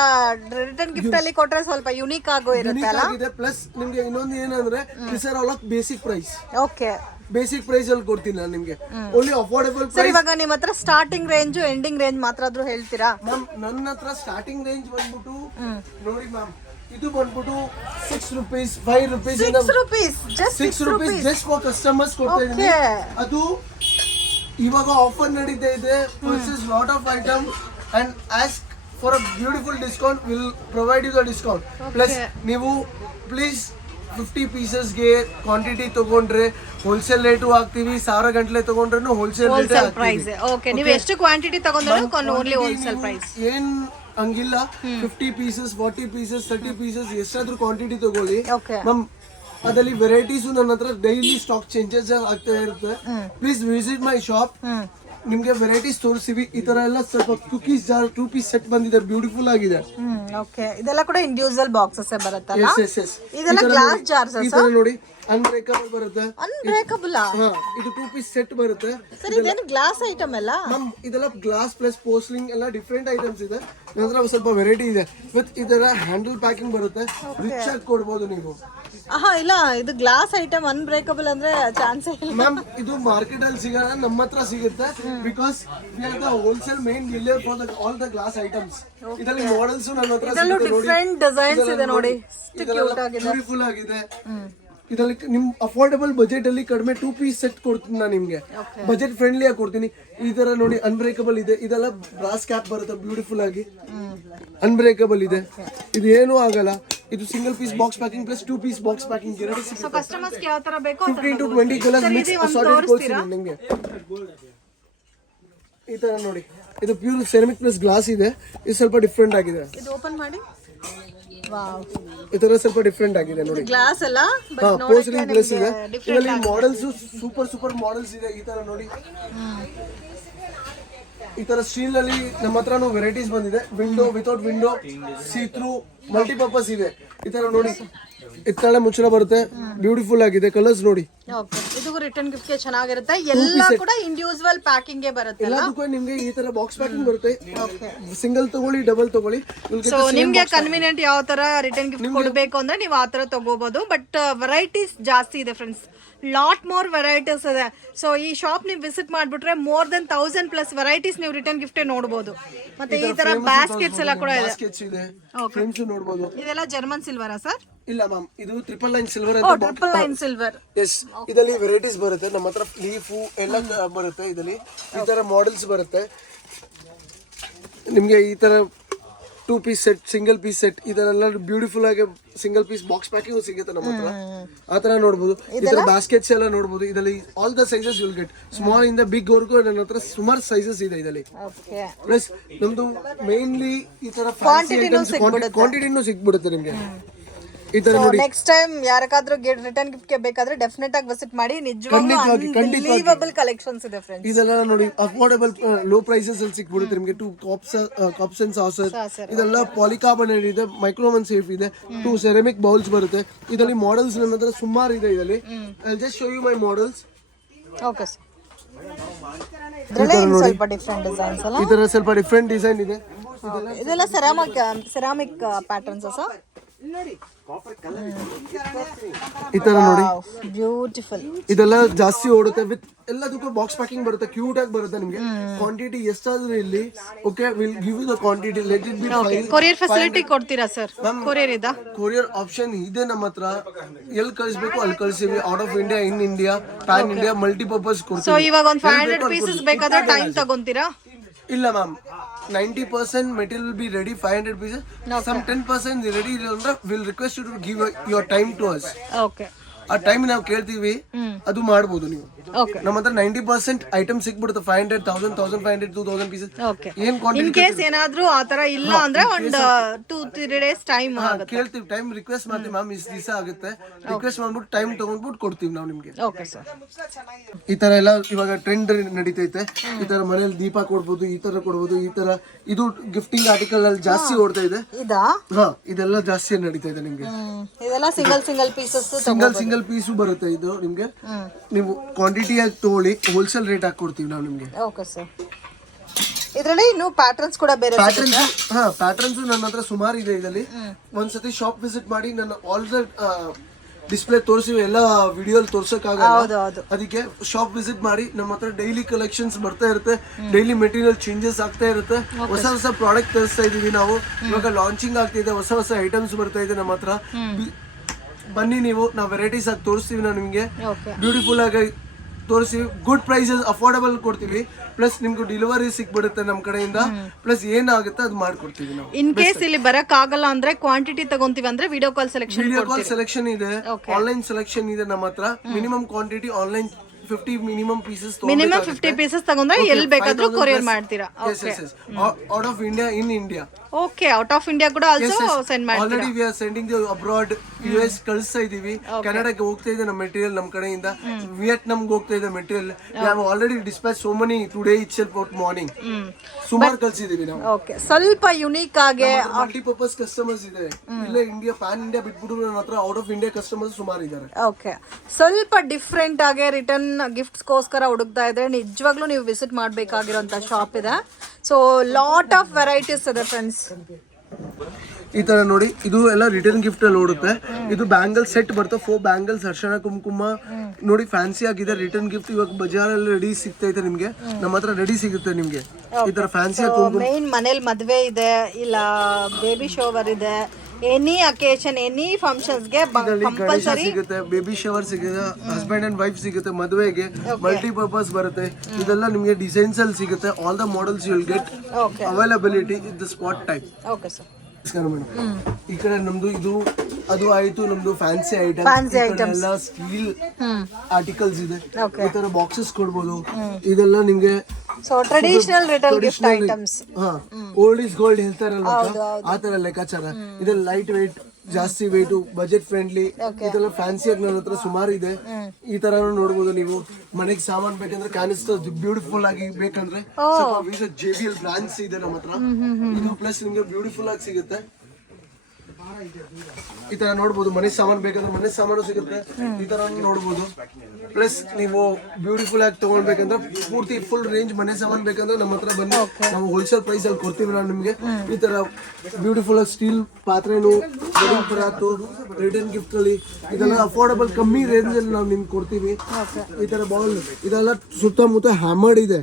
ರಿಟರ್ನ್ ಗಿಫ್ಟ್ ಅಲ್ಲಿ ಕೊಟ್ರೆ ಸ್ವಲ್ಪ ಯುನೀಕ್ ಆಗೋ ಇರುತ್ತೆ ಅಲ್ಲ. ಪ್ಲಸ್ ನಿಮ್ಗೆ ಇನ್ನೊಂದು ಏನಂದ್ರೆ this are all of basic price. Okay, basic price ಅಲ್ಲಿ ಕೊಡ್ತೀನಿ ನಾನು ನಿಮ್ಗೆ. Only affordable price. ಇವಾಗ ನಿಮ್ಮ ಹತ್ರ ಸ್ಟಾರ್ಟಿಂಗ್ ರೇಂಜ್ ಎಂಡಿಂಗ್ ರೇಂಜ್ ಮಾತ್ರ ಆದ್ರೂ ಹೇಳ್ತೀರಾ ಮ್ಯಾಮ್? ನನ್ನ ಹತ್ರ ಸ್ಟಾರ್ಟಿಂಗ್ ರೇಂಜ್ ಬಂದ್ಬಿಟ್ಟು ನೋಡಿ ಮ್ಯಾಮ್, ಇದು ಬಂದ್ಬಿಟ್ಟು 6 rupees, 5 rupees, 6 rupees, just for customers ಕೊಡ್ತಾ ಇದೀನಿ. ಅದು ಇವಾಗ ಆಫರ್ ನಡೀತಾ ಇದೆ. Purchase lot of item and ask for a beautiful discount. Will provide you the discount. Plus ನೀವು ಪ್ಲೀಸ್ 50 ಪೀಸಸ್ಗೆ ಕ್ವಾಂಟಿಟಿ ತಗೊಂಡ್ರೆ ಹೋಲ್ಸೇಲ್ ರೇಟು ಹಾಕ್ತೀವಿ. 1000 ಗಂಟಲೆ ತಗೊಂಡ್ರು ಹೋಲ್ಸೇಲ್ ಪ್ರೈಸ್. ಓಕೆ, ನೀವು ಎಷ್ಟು ಕ್ವಾಂಟಿಟಿ ತಗೊಂಡ್ರು ಓನ್ಲಿ ಹೋಲ್ಸೇಲ್ ಪ್ರೈಸ್. ಏನ್ ಹಂಗಿಲ್ಲ. 50 ಪೀಸಸ್, 40 ಪೀಸಸ್, 30 ಪೀಸಸ್ ಎಷ್ಟಾದ್ರೂ ಕ್ವಾಂಟಿಟಿ ತಗೊಳ್ಳಿ ಮ್ಯಾಮ್. ಅದರಲ್ಲಿ ವೆರೈಟೀಸು ನನ್ನ ಹತ್ರ ಡೈಲಿ ಸ್ಟಾಕ್ ಚೇಂಜಸ್ ಆಗ್ತಾ ಇರುತ್ತೆ. Please visit my shop. ನಿಮ್ಗೆ ವೆರೈಟೀಸ್ ತೋರಿಸ್ತೀವಿ. ಈ ತರ ಎಲ್ಲ ಸ್ವಲ್ಪ ಕುಕೀಸ್ ಜಾರ್ 2 ಪೀಸ್ ಸೆಟ್ ಬಂದಿದೆ, ಬ್ಯೂಟಿಫುಲ್ ಆಗಿದೆ. ಓಕೆ, ಇದೆಲ್ಲ ಕೂಡ ಇಂಡಿವಿಜುವಲ್ ಬಾಕ್ಸಸ್ ಬರುತ್ತಲ್ಲ. ಇದೆಲ್ಲ ಗ್ಲಾಸ್ ಜಾರ್ಸ್. ಈ ತರ ನೋಡಿ, ಅನ್ಬ್ರೇಕಬಲ್ ಬರುತ್ತೆ. ಅನ್ಬ್ರೇಕಬಲ್ ಹಾ, ಇದು 2 ಪೀಸ್ ಸೆಟ್ ಬರುತ್ತೆ. ಸರ್ ಇದೇನು ಗ್ಲಾಸ್ ಐಟಮ್ ಎಲ್ಲ? ಮ್ಯಾಮ್ ಇದೆಲ್ಲ ಗ್ಲಾಸ್ ಪ್ಲಸ್ ಪೋಸ್ಲಿಂಗ್ ಎಲ್ಲ ಡಿಫ್ರೆಂಟ್ ಐಟಮ್ಸ್ ಇದೆ. ನಂತರ ಸ್ವಲ್ಪ ವೆರೈಟಿ ಇದೆ. ವಿತ್ ಇದರ ಹ್ಯಾಂಡಲ್ ಪ್ಯಾಕಿಂಗ್ ಬರುತ್ತೆ, ರಿಚ್ ಆಗಿ ಕೊಡ್ಬೋದು ನೀವು. ಇಲ್ಲ ಇದು ಗ್ಲಾಸ್ ಐಟಮ್ ಅನ್ಬ್ರೇಕಬಲ್ ಅಂದ್ರೆ ಚಾನ್ಸೇ ಇಲ್ಲ ಮ್ಯಾಮ್. ಇದು ಮಾರ್ಕೆಟ್ ಅಲ್ಲಿ ಸಿಗಲ್ಲ, ನಮ್ಮ ಹತ್ರ ಸಿಗುತ್ತೆ. Because we are the wholesale main dealer for the all the glass items. ಇದರಲ್ಲಿ ಮಾಡೆಲ್ಸ್ ನನ್ನ ಹತ್ರ ಸಿಗುತ್ತೆ. ಡಿಫ್ರೆಂಟ್ ಡಿಸೈನ್ಸ್ ಇದೆ ನೋಡಿ, ಬ್ಯೂಟಿಫುಲ್ ಆಗಿದೆ. ಇದರಲ್ಲಿ ನಿಮ್ ಅಫೋರ್ಡಬಲ್ ಬಜೆಟ್ ಅಲ್ಲಿ ಕಡಿಮೆ 2 ಪೀಸ್ ಸೆಟ್ ಕೊಡ್ತೀನಿ ನಾನು ನಿಮ್ಗೆ. ಬಜೆಟ್ ಫ್ರೆಂಡ್ಲಿ ಆಗಿ ಕೊಡ್ತೀನಿ. ಈ ತರ ನೋಡಿ ಅನ್ಬ್ರೇಕಬಲ್ ಇದೆ. ಇದೆಲ್ಲ ಬ್ರಾಸ್ ಕ್ಯಾಪ್ ಬರುತ್ತೆ, ಬ್ಯೂಟಿಫುಲ್ ಆಗಿ ಅನ್ಬ್ರೇಕಬಲ್ ಇದೆ. ಇದು ಏನೂ ಆಗಲ್ಲ. ಇದು single piece box packing plus 2 piece box packing ಎರಡು ಸಿಗುತ್ತೆ. ಕಸ್ಟಮರ್ಸ್ ಯಾವ ತರ ಬೇಕೋ 15 to 20 ಕಲರ್ಸ್ ಮಿಕ್ಸ್ ಅಸಾರ್ಟೆಡ್ ಕೊಡ್ತೀನಿ ನಿಮಗೆ. ಈ ತರ ನೋಡಿ, ಇದು ಪ್ಯೂರ್ ಸೆರಾಮಿಕ್ ಪ್ಲಸ್ ಗ್ಲಾಸ್ ಇದೆ. ಇದು ಸ್ವಲ್ಪ ಡಿಫ್ರೆಂಟ್ ಆಗಿದೆ. ಇದು ಓಪನ್ ಮಾಡಿ. ವಾವ್, ಈ ತರ ಸ್ವಲ್ಪ ಡಿಫ್ರೆಂಟ್ ಆಗಿದೆ ನೋಡಿ. ಗ್ಲಾಸ್ ಅಲ್ಲ ಬಟ್ ಪೋರ್ಸಲಿನ್ ಪ್ಲಸ್ ಇದೆ. ಇದರಲ್ಲಿ ಮಾಡೆಲ್ಸ್ ಸೂಪರ್ ಮಾಡೆಲ್ಸ್ ಇದೆ. ಈ ತರ ನೋಡಿ, ಈ ತರ ಸ್ಟೀಲ್ ಅಲ್ಲಿ ನಮ್ಮ ಹತ್ರನೂ ವೆರೈಟೀಸ್ ಬಂದಿದೆ. Window, without window, see through, multipurpose ಇದೆ. ಈ ತರ ನೋಡಿ, ಇತ್ತಳೆ ಮುಚ್ಚಳ ಬರುತ್ತೆ, ಬ್ಯೂಟಿಫುಲ್ ಆಗಿದೆ. ಕಲರ್ಸ್ ನೋಡಿ. ಇದು ರಿಟರ್ನ್ ಗಿಫ್ಟ್ ಗೆ ಚೆನ್ನಾಗಿರುತ್ತೆ. ಎಲ್ಲ ಕೂಡ ಇಂಡಿವಿಜುವಲ್ ಪ್ಯಾಕಿಂಗ್ ಗೆ ಬರುತ್ತೆ. ಎಲ್ಲದಕ್ಕೂ ನಿಮ್ಗೆ ಈ ತರ ಬಾಕ್ಸ್ ಪ್ಯಾಕಿಂಗ್ ಬರುತ್ತೆ. ಸಿಂಗಲ್ ತಗೊಳ್ಳಿ, ಡಬಲ್ ತಗೊಳ್ಳಿ. ಸೊ ನಿಮ್ಗೆ ಕನ್ವಿನಿಯಂಟ್ ಯಾವ ತರ ರಿಟರ್ನ್ ಗಿಫ್ಟ್ ಕೊಡಬೇಕು ಅಂದ್ರೆ ನೀವು ಆ ತರ ತಗೋಬಹುದು. ಬಟ್ ವೆರೈಟೀಸ್ ಜಾಸ್ತಿ ಇದೆ ಫ್ರೆಂಡ್ಸ್, ಲಾಟ್ ಮೋರ್ ವೆರೈಟೀಸ್ ಇದೆ. ಸೊ ಈ ಶಾಪ್ ನೀವು ವಿಸಿಟ್ ಮಾಡ್ಬಿಟ್ರೆ ಮೋರ್ ದೆನ್ 1000+ ವೆರೈಟೀಸ್ ನೀವು ರಿಟರ್ನ್ ಗಿಫ್ಟ್ ನೋಡಬಹುದು. ಮತ್ತೆ ಈ ತರ ಬಾಸ್ಕೆಟ್ಸ್ ಎಲ್ಲ ಕೂಡ ಇದೆ. ಬಾಸ್ಕೆಟ್ಸ್ ಇದೆ, ಫ್ರೇಮ್ಸ್ ನೋಡಬಹುದು. ಇದೆಲ್ಲ ಜರ್ಮನ್ ಸಿಲ್ವರಾ ಸರ್? ಇಲ್ಲ ಮ್ಯಾಮ್, ಇದು 999 ಸಿಲ್ವರ್ ಅಂತ. 999 ಸಿಲ್ವರ್. ಎಸ್, ಇದರಲ್ಲಿ ವೆರೈಟೀಸ್ ಬರುತ್ತೆ. ನಮ್ಮ ಹತ್ರ ಲೀಫು ಎಲ್ಲ ಬರುತ್ತೆ. ಇದರಲ್ಲಿ ಈ ತರ ಮಾಡೆಲ್ಸ್ ಬರುತ್ತೆ ನಿಮ್ಗೆ. ಈ ತರ 2 piece set, single piece set, ಇದೆಲ್ಲ ಬ್ಯೂಟಿಫುಲ್ ಆಗಿ ಸಿಂಗಲ್ ಪೀಸ್ ಬಾಕ್ಸ್ ಪ್ಯಾಕಿಂಗ್ ಸಿಗುತ್ತೆ ನಮ್ಮ ಹತ್ರ. ಆ ತರ ನೋಡಬಹುದು. ಈ ತರ ಬಾಸ್ಕೆಟ್ಸ್ ಎಲ್ಲ ನೋಡಬಹುದು. ಇದರಲ್ಲಿ all the sizes will get, small ಇಂದ ಬಿಗ್ ವರ್ಗು ನನ್ನ ಹತ್ರ ಸುಮಾರು ಸೈಜಸ್ ಇದೆ ಇದರಲ್ಲಿ. ಪ್ಲಸ್ ನಮ್ದು ಮೇನ್ಲಿ ಈ ತರ ಕ್ವಾಂಟಿಟಿನೂ ಸಿಗ್ಬಿಡುತ್ತೆ ನಿಮ್ಗೆ. ಈ ತರ ನೋಡಿ, ನೆಕ್ಸ್ಟ್ ಟೈಮ್ ಯಾರಕಾದ್ರೂ ರಿಟರ್ನ್ ಗಿಫ್ಟ್ ಗೆ ಬೇಕಾದ್ರೆ ಡೆಫಿನೆಟ್ ಆಗಿ ವಿಸಿಟ್ ಮಾಡಿ. ನಿಜವಾಗ್ಲೂ ಅನ್ಬಿಲೀವಬಲ್ ಕಲೆಕ್ಷನ್ಸ್ ಇದೆ ಫ್ರೆಂಡ್ಸ್. ಇದೆಲ್ಲ ನೋಡಿ ಅಫೋರ್ಡಬಲ್ ಲೋ ಪ್ರೈಸಸ್ ಅಲ್ಲಿ ಸಿಕ್ಬಿಡುತ್ತೆ ನಿಮಗೆ. 2 ಕಪ್ಸ್ ಅಂಡ್ ಸಾಸರ್, ಇದೆಲ್ಲ ಪಾಲಿಕಾರ್ಬನೇಟ್ ಇದೆ, ಮೈಕ್ರೋಮನ್ ಸೇಫ್ ಇದೆ. 2 ಸೆರಾಮಿಕ್ ಬೌಲ್ಸ್ ಬರುತ್ತೆ. ಇದರಲ್ಲಿ ಮಾಡೆಲ್ಸ್ ನನ್ನ ಹತ್ರ ಸುಮಾರು ಇದೆ. ಇದರಲ್ಲಿ I just show you my models. Okay sir, ಇದರಲ್ಲಿ ಸ್ವಲ್ಪ ಡಿಫರೆಂಟ್ ಡಿಸೈನ್ಸ್ ಅಲ್ಲ? ಈ ತರ ಸ್ವಲ್ಪ ಡಿಫರೆಂಟ್ ಡಿಸೈನ್ ಇದೆ. ಇದೆಲ್ಲ ಸೆರಾಮಿಕ್ ಪ್ಯಾಟರ್ನ್ಸ್ ಸರ್. ಈ ತರ ನೋಡಿ, ಬ್ಯೂಟಿಫುಲ್. ಇದೆಲ್ಲ ಜಾಸ್ತಿ ಓಡುತ್ತೆ. ವಿತ್ ಎಲ್ಲದಕ್ಕೂ ಬಾಕ್ಸ್ ಪ್ಯಾಕಿಂಗ್ ಬರುತ್ತೆ, ಕ್ಯೂಟ್ ಆಗಿ ಬರುತ್ತೆ ನಿಮಗೆ. ಕ್ವಾಂಟಿಟಿ ಎಷ್ಟಾದ್ರೂ ಇಲ್ಲಿ, okay, will give you the quantity. Let it be fine. Courier facility ಕೊಡ್ತೀರಾ ಸರ್? ಕೊರಿಯರ್ ಇದೆ, ಕೊರಿಯರ್ ಆಪ್ಷನ್ ಇದೆ ನಮ್ಮ ಹತ್ರ. ಎಲ್ಲಿ ಕಳಿಸ್ಬೇಕು ಅಲ್ಲಿ ಕಳಿಸ್ತೀವಿ. Out of India, in India, pan India, multipurpose ಕೊಡ್ತೀವಿ. ಸೊ ಇವಾಗ ಒಂದು 500 ಪೀಸಸ್ ಬೇಕಾದ್ರೆ ಟೈಮ್ ತಗೊಂತೀರಾ? ಇಲ್ಲ ma'am, 90% material will be ready. 500 pieces, some 10% ready ಅಂದ್ರೆ will request you to give your time to us. Okay. ಆ ಟೈಮ್ ನಾವು ಕೇಳ್ತೀವಿ, ಅದು ಮಾಡ್ಬೋದು ನೀವು. ನಮ್ಮ ಹತ್ರ 90% ಐಟಮ್ ಸಿಕ್ಬಿಡುತ್ತೆ. 500, 1000, 1500, 2000 ಪೀಸಸ್. ಏನ್ ಇನ್ ಕೇಸ್ ಏನಾದ್ರೂ ಆತರ ಇಲ್ಲ ಅಂದ್ರೆ ಒಂದು 2-3 ಡೇಸ್ ಟೈಮ್ ಆಗುತ್ತೆ. ಕೇಳ್ತೀವಿ, ಟೈಮ್ ರಿಕ್ವೆಸ್ಟ್ ಮಾಡ್ತೀವಿ. ಮ್ಯಾಮ್ ಇಷ್ಟು ದಿವಸ ಆಗುತ್ತೆ, ರಿಕ್ವೆಸ್ಟ್ ಮಾಡ್ಬಿಟ್ಟು ಟೈಮ್ ತಗೊಂಡ್ಬಿಟ್ಟು ಕೊಡ್ತೀವಿ ನಾವು ನಿಮ್ಗೆ. Okay sir. ಈ ತರ ಎಲ್ಲ ಇವಾಗ ಟ್ರೆಂಡ್ ನಡೀತೈತೆ. ಈ ತರ ಮನೇಲಿ ದೀಪ ಕೊಡ್ಬೋದು, ಈ ತರ ಕೊಡ್ಬೋದು. ಈ ತರ ಇದು ಗಿಫ್ಟಿಂಗ್ ಆರ್ಟಿಕಲ್ ಅಲ್ಲಿ ಜಾಸ್ತಿ ಓಡ್ತಾ ಇದೆ. ಹಾ, ಇದೆಲ್ಲ ಜಾಸ್ತಿ ನಡೀತಾ ಇದೆ ನಿಮ್ಗೆ. ಇದೆಲ್ಲ ಸಿಂಗಲ್ ಪೀಸಸ್, ಸಿಂಗಲ್ ಪೀಸು ಬರುತ್ತೆ. ಇದು ನಿಮ್ಗೆ ನೀವು ಕ್ವಾಂಟಿಟಿ ಆಗಿ ತಗೊಳ್ಳಿ, ಹೋಲ್ಸೇಲ್ ರೇಟ್ ಹಾಕಿ ಕೊಡ್ತೀವಿ ನಾವು ನಿಮ್ಗೆ. Okay sir. ಇದರಲ್ಲಿ ಇನ್ನು ಪ್ಯಾಟರ್ನ್ಸ್ ಕೂಡ ಬೇರೆ ಪ್ಯಾಟರ್ನ್ಸ್ ನನ್ನ ಹತ್ರ ಸುಮಾರು ಇದೆ. ಇದರಲ್ಲಿ ಒಂದ್ಸತಿ ಶಾಪ್ ವಿಸಿಟ್ ಮಾಡಿ ನನ್ನ ಆಲ್ ದ ಡಿಸ್ಪ್ಲೇ ತೋರಿಸಿವಿ. ಎಲ್ಲ ವಿಡಿಯೋ ತೋರ್ಸಕ್ಕಾಗಲ್ಲ, ಅದಕ್ಕೆ ಶಾಪ್ ವಿಸಿಟ್ ಮಾಡಿ. ನಮ್ಮ ಹತ್ರ ಡೈಲಿ ಕಲೆಕ್ಷನ್ಸ್ ಬರ್ತಾ ಇರುತ್ತೆ, ಡೈಲಿ ಮೆಟೀರಿಯಲ್ ಚೇಂಜಸ್ ಆಗ್ತಾ ಇರುತ್ತೆ. ಹೊಸ ಪ್ರಾಡಕ್ಟ್ ತರಿಸ್ತಾ ಇದೀವಿ ನಾವು. ಇವಾಗ ಲಾಂಚಿಂಗ್ ಆಗ್ತಿದೆ, ಹೊಸ ಐಟಮ್ಸ್ ಬರ್ತಾ ಇದೆ ನಮ್ಮ ಹತ್ರ. ಬನ್ನಿ, ನಾವು ವೆರೈಟೀಸ್ ಆಗಿ ತೋರಿಸ್ತೀವಿ. ನಾವು ನಿಮ್ಗೆ ಬ್ಯೂಟಿಫುಲ್ ಆಗಿ ತೋರಿಸ್ತೀವಿ. ಗುಡ್ ಪ್ರೈಸಸ್, ಅಫೋರ್ಡಬಲ್ ಕೊಡ್ತೀವಿ. ಪ್ಲಸ್ ನಿಮ್ಗೆ ಡೆಲಿವರಿ ಸಿಕ್ಬಿಡುತ್ತೆ ನಮ್ಮ ಕಡೆಯಿಂದ. ಪ್ಲಸ್ ಏನಾಗುತ್ತೆ ಅದು ಮಾಡ್ಕೊಡ್ತೀವಿ ನಾವು. ಇನ್ ಕೇಸ್ ಇಲ್ಲಿ ಬರಕ್ ಆಗಲ್ಲ ಅಂದ್ರೆ ಕ್ವಾಂಟಿಟಿ ತಗೊಂತೀವಿ ಅಂದ್ರೆ ವಿಡಿಯೋ ಕಾಲ್ ಸೆಲೆಕ್ಷನ್ ಇದೆ, ಆನ್ಲೈನ್ ಸೆಲೆಕ್ಷನ್ ಇದೆ ನಮ್ಮ ಹತ್ರ. Minimum quantity online 50 minimum pieces. Minimum 50 pieces ತಗೊಂಡ್ರೆ ಎಲ್ಲಿ ಬೇಕಾದ್ರೂ ಕೊರಿಯರ್ ಮಾಡ್ತೀರಾ? Out of India, in India. Okay out of India ಕೂಡ ಆಲ್ಸೋ ಸೆಂಡ್ ಮಾಡ್ತೀರಾ? Already we are sending abroad, US ಕಳಿಸ್ತಾ ಇದೀವಿ, ಕೆನಡಾಗೆ ಹೋಗ್ತಾ ಇದೆ ನಮ್ಮ ಮೆಟೀರಿಯಲ್ ನಮ್ಮ ಕಡೆಯಿಂದ, ವಿಯೆಟ್ನಾಂಗೆ ಹೋಗ್ತಾ ಇದೆ material. We have already dispatch so many today itself out morning. ಸುಮಾರು ಕಳ್ಸಿದೀವಿ ನಾವು. ಓಕೆ, ಸ್ವಲ್ಪ ಯುನೀಕ್ ಆಗಿ ಮಲ್ಟಿಪರ್ಪಸ್ ಕಸ್ಟಮರ್ಸ್ ಇದೆ. ಇಲ್ಲ ಇಂಡಿಯಾ ಪ್ಯಾನ್ ಇಂಡಿಯಾ ಬಿಟ್ಬಿಟ್ಟು ನನ್ನ ಹತ್ರ ಔಟ್ ಆಫ್ ಇಂಡಿಯಾ ಕಸ್ಟಮರ್ಸ್ ಸುಮಾರು ಇದ್ದಾರೆ. ಓಕೆ, ಸ್ವಲ್ಪ ಡಿಫ್ರೆಂಟ್ ಆಗಿ ರಿಟರ್ನ್ ಗಿಫ್ಟ್ಸ್ಗೋಸ್ಕರ ಹುಡುಕ್ತಾ ಇದ್ರೆ ನಿಜವಾಗ್ಲೂ ನೀವು ವಿಸಿಟ್ ಮಾಡಬೇಕಾಗಿರೋಂಥ ಶಾಪ್ ಇದೆ. ಸೊ ಲಾಟ್ ಆಫ್ ವೆರೈಟೀಸ್ ಇದೆ ಫ್ರೆಂಡ್ಸ್. ಈ ತರ ನೋಡಿ, ಇದು ಎಲ್ಲ ರಿಟರ್ನ್ ಗಿಫ್ಟ್ ಅಲ್ಲಿ ಓಡುತ್ತೆ. ಇದು ಬ್ಯಾಂಗಲ್ ಸೆಟ್ ಬರುತ್ತೆ, 4 ಬ್ಯಾಂಗಲ್ಸ್, ಅರ್ಶನ ಕುಂಕುಮ ನೋಡಿ, ಫ್ಯಾನ್ಸಿ ಆಗಿದೆ. ರಿಟರ್ನ್ ಗಿಫ್ಟ್ ಇವಾಗ ಬಜಾರಲ್ಲಿ ರೆಡಿ ಸಿಗ್ತೈತೆ ನಿಮ್ಗೆ, ನಮ್ಮ ಹತ್ರ ರೆಡಿ ಸಿಗುತ್ತೆ ನಿಮ್ಗೆ ಈ ತರ ಫ್ಯಾನ್ಸಿ ಕುಂಕುಮ. ಮೇನ್ ಮನೇಲಿ ಮದುವೆ ಇದೆ, ಇಲ್ಲ ಬೇಬಿ ಶೋವರ್ ಇದೆ, ಎನಿ ಅಕೇಶನ್ ಎನಿ ಫಂಕ್ಷನ್ಸ್ಗೆ ಕಂಪಲ್ಸರಿ ಸಿಗುತ್ತೆ. ಬೇಬಿ ಶವರ್ ಸಿಗುತ್ತೆ, ಹಸ್ಬೆಂಡ್ ಅಂಡ್ ವೈಫ್ ಸಿಗುತ್ತೆ, ಮದುವೆಗೆ ಮಲ್ಟಿಪರ್ಪಸ್ ಬರುತ್ತೆ. ಇದೆಲ್ಲ ನಿಮಗೆ ಡಿಸೈನ್ಸ್ ಅಲ್ಲಿ ಸಿಗುತ್ತೆ. All the models you will get availability in the spot type. Okay sir. Madam, ಈ ಕಡೆ ನಮ್ದು ಇದು ಅದು ಆಯ್ತು, ನಮ್ದು ಫ್ಯಾನ್ಸಿ ಐಟಮ್ಸ್ ಎಲ್ಲ ಸ್ಟೀಲ್ ಆರ್ಟಿಕಲ್ಸ್ ಇದೆ. ಈ ತರ ಬಾಕ್ಸಸ್ ಕೊಡ್ಬೋದು. ಇದೆಲ್ಲ ನಿಮ್ಗೆ so traditional return gift items. Old is gold ಹೇಳ್ತಾರಲ್ಲ, ಆ ತರ ಲೆಕ್ಕಾಚಾರ. ಇದೆಲ್ಲ ಲೈಟ್ ವೆಯ್ಟ್, ಜಾಸ್ತಿ ವೇಟ್, ಬಜೆಟ್ ಫ್ರೆಂಡ್ಲಿ. ಇದೆಲ್ಲ ಫ್ಯಾನ್ಸಿ ಆಗಿ ನನ್ನ ಹತ್ರ ಸುಮಾರು ಇದೆ. ಈ ತರ ನೋಡ್ಬೋದು ನೀವು. ಮನೆಗೆ ಸಾಮಾನ್ ಬೇಕಂದ್ರೆ ಕ್ಯಾನಿಸ್ಟರ್ ಬ್ಯೂಟಿಫುಲ್ ಆಗಿ ಬೇಕಂದ್ರೆ JBL ಬ್ರಾಂಡ್ಸ್ ಇದೆ ನಮ್ಮ ಹತ್ರ. ಇದು ಪ್ಲಸ್ ನಿಮ್ಗೆ ಬ್ಯೂಟಿಫುಲ್ ಆಗಿ ಸಿಗುತ್ತೆ. ಈ ತರ ನೋಡ್ಬೋದು. ಮನೆ ಸಾಮಾನು ಬೇಕಂದ್ರೆ ಮನೆ ಸಾಮಾನು ಸಿಗುತ್ತೆ. ಈ ತರ ನೋಡ್ಬೋದು. ಪ್ಲಸ್ ನೀವು ಬ್ಯೂಟಿಫುಲ್ ಆಗಿ ತಗೊಳ್ಬೇಕಂದ್ರೆ ಪೂರ್ತಿ ಫುಲ್ ರೇಂಜ್ ಮನೆ ಸಾಮಾನು ಬೇಕಂದ್ರೆ ನಮ್ಮ ಹತ್ರ ಬಂದು ನಾವು ಹೋಲ್ಸೇಲ್ ಪ್ರೈಸ್ ಅಲ್ಲಿ ಕೊಡ್ತೀವಿ ನಾವು ನಿಮ್ಗೆ. ಈ ತರ ಬ್ಯೂಟಿಫುಲ್ ಆಗಿ ಸ್ಟೀಲ್ ಪಾತ್ರೆನು, ಪರಾತು, ರಿಟರ್ನ್ ಗಿಫ್ಟ್ ಅಲ್ಲಿ ಇದೆಲ್ಲ ಅಫೋರ್ಡಬಲ್ ಕಮ್ಮಿ ರೇಂಜ್ ಅಲ್ಲಿ ನಾವು ನಿಮ್ಗೆ ಕೊಡ್ತೀವಿ. ಈ ತರ ಬೌಲ್ ಇದೆಲ್ಲ ಸುತ್ತಮುತ್ತ ಹ್ಯಾಮರ್ಡ್ ಇದೆ,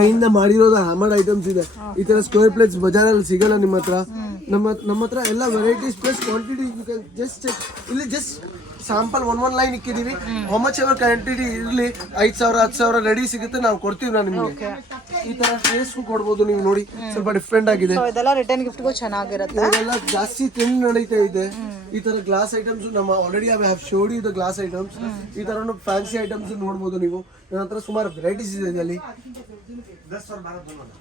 ಕೈಯಿಂದ ಮಾಡಿರೋದು ಹ್ಯಾಮರ್ಡ್ ಐಟಮ್ಸ್ ಇದೆ. ಈ ತರ ಸ್ಕ್ವೇರ್ ಪ್ಲೇಟ್ಸ್ ಬಜಾರಲ್ಲಿ ಸಿಗಲ್ಲ ನಿಮ್ಮ ಹತ್ರ. ನಮ್ಮ ಹತ್ರ ಎಲ್ಲ varieties plus quantity. Just check, ಇಲ್ಲಿ ಜಸ್ಟ್ ಸ್ಯಾಂಪಲ್ ಒಂದ್ ಲೈನ್ ಇಕ್ಕಿದೀವಿ. ಹೌ ಮಚ್ ಎವರ್ ಕ್ವಾಂಟಿಟಿ ಇರಲಿ, 5,000 10,000 ರೆಡಿ ಸಿಗುತ್ತೆ, ನಾವು ಕೊಡ್ತೀವಿ. ನಾವು ನಿಮಗೆ ಈ ತರ ಟೇಸ್ಟ್ ಕೊಡ್ಬೋದು. ನೀವು ನೋಡಿ, ಸ್ವಲ್ಪ ಡಿಫ್ರೆಂಟ್ ಆಗಿದೆ. ಇದೆಲ್ಲ ರಿಟರ್ನ್ ಗಿಫ್ಟ್ಗೂ ಚೆನ್ನಾಗಿರುತ್ತೆ. ಇದೆಲ್ಲ ಜಾಸ್ತಿ ಟ್ರೆಂಡ್ ನಡೀತಾ ಇದೆ. ಈ ತರ ಗ್ಲಾಸ್ ಐಟಮ್ಸ್ ನಮ್ಮ already I have showed you the glass items. ಈ ತರ ಫ್ಯಾನ್ಸಿ ಐಟಮ್ಸ್ ನೋಡ್ಬೋದು ನೀವು. ನನ್ನ ಹತ್ರ ಸುಮಾರು ವೆರೈಟೀಸ್ ಇದೆ ಇದರಲ್ಲಿ.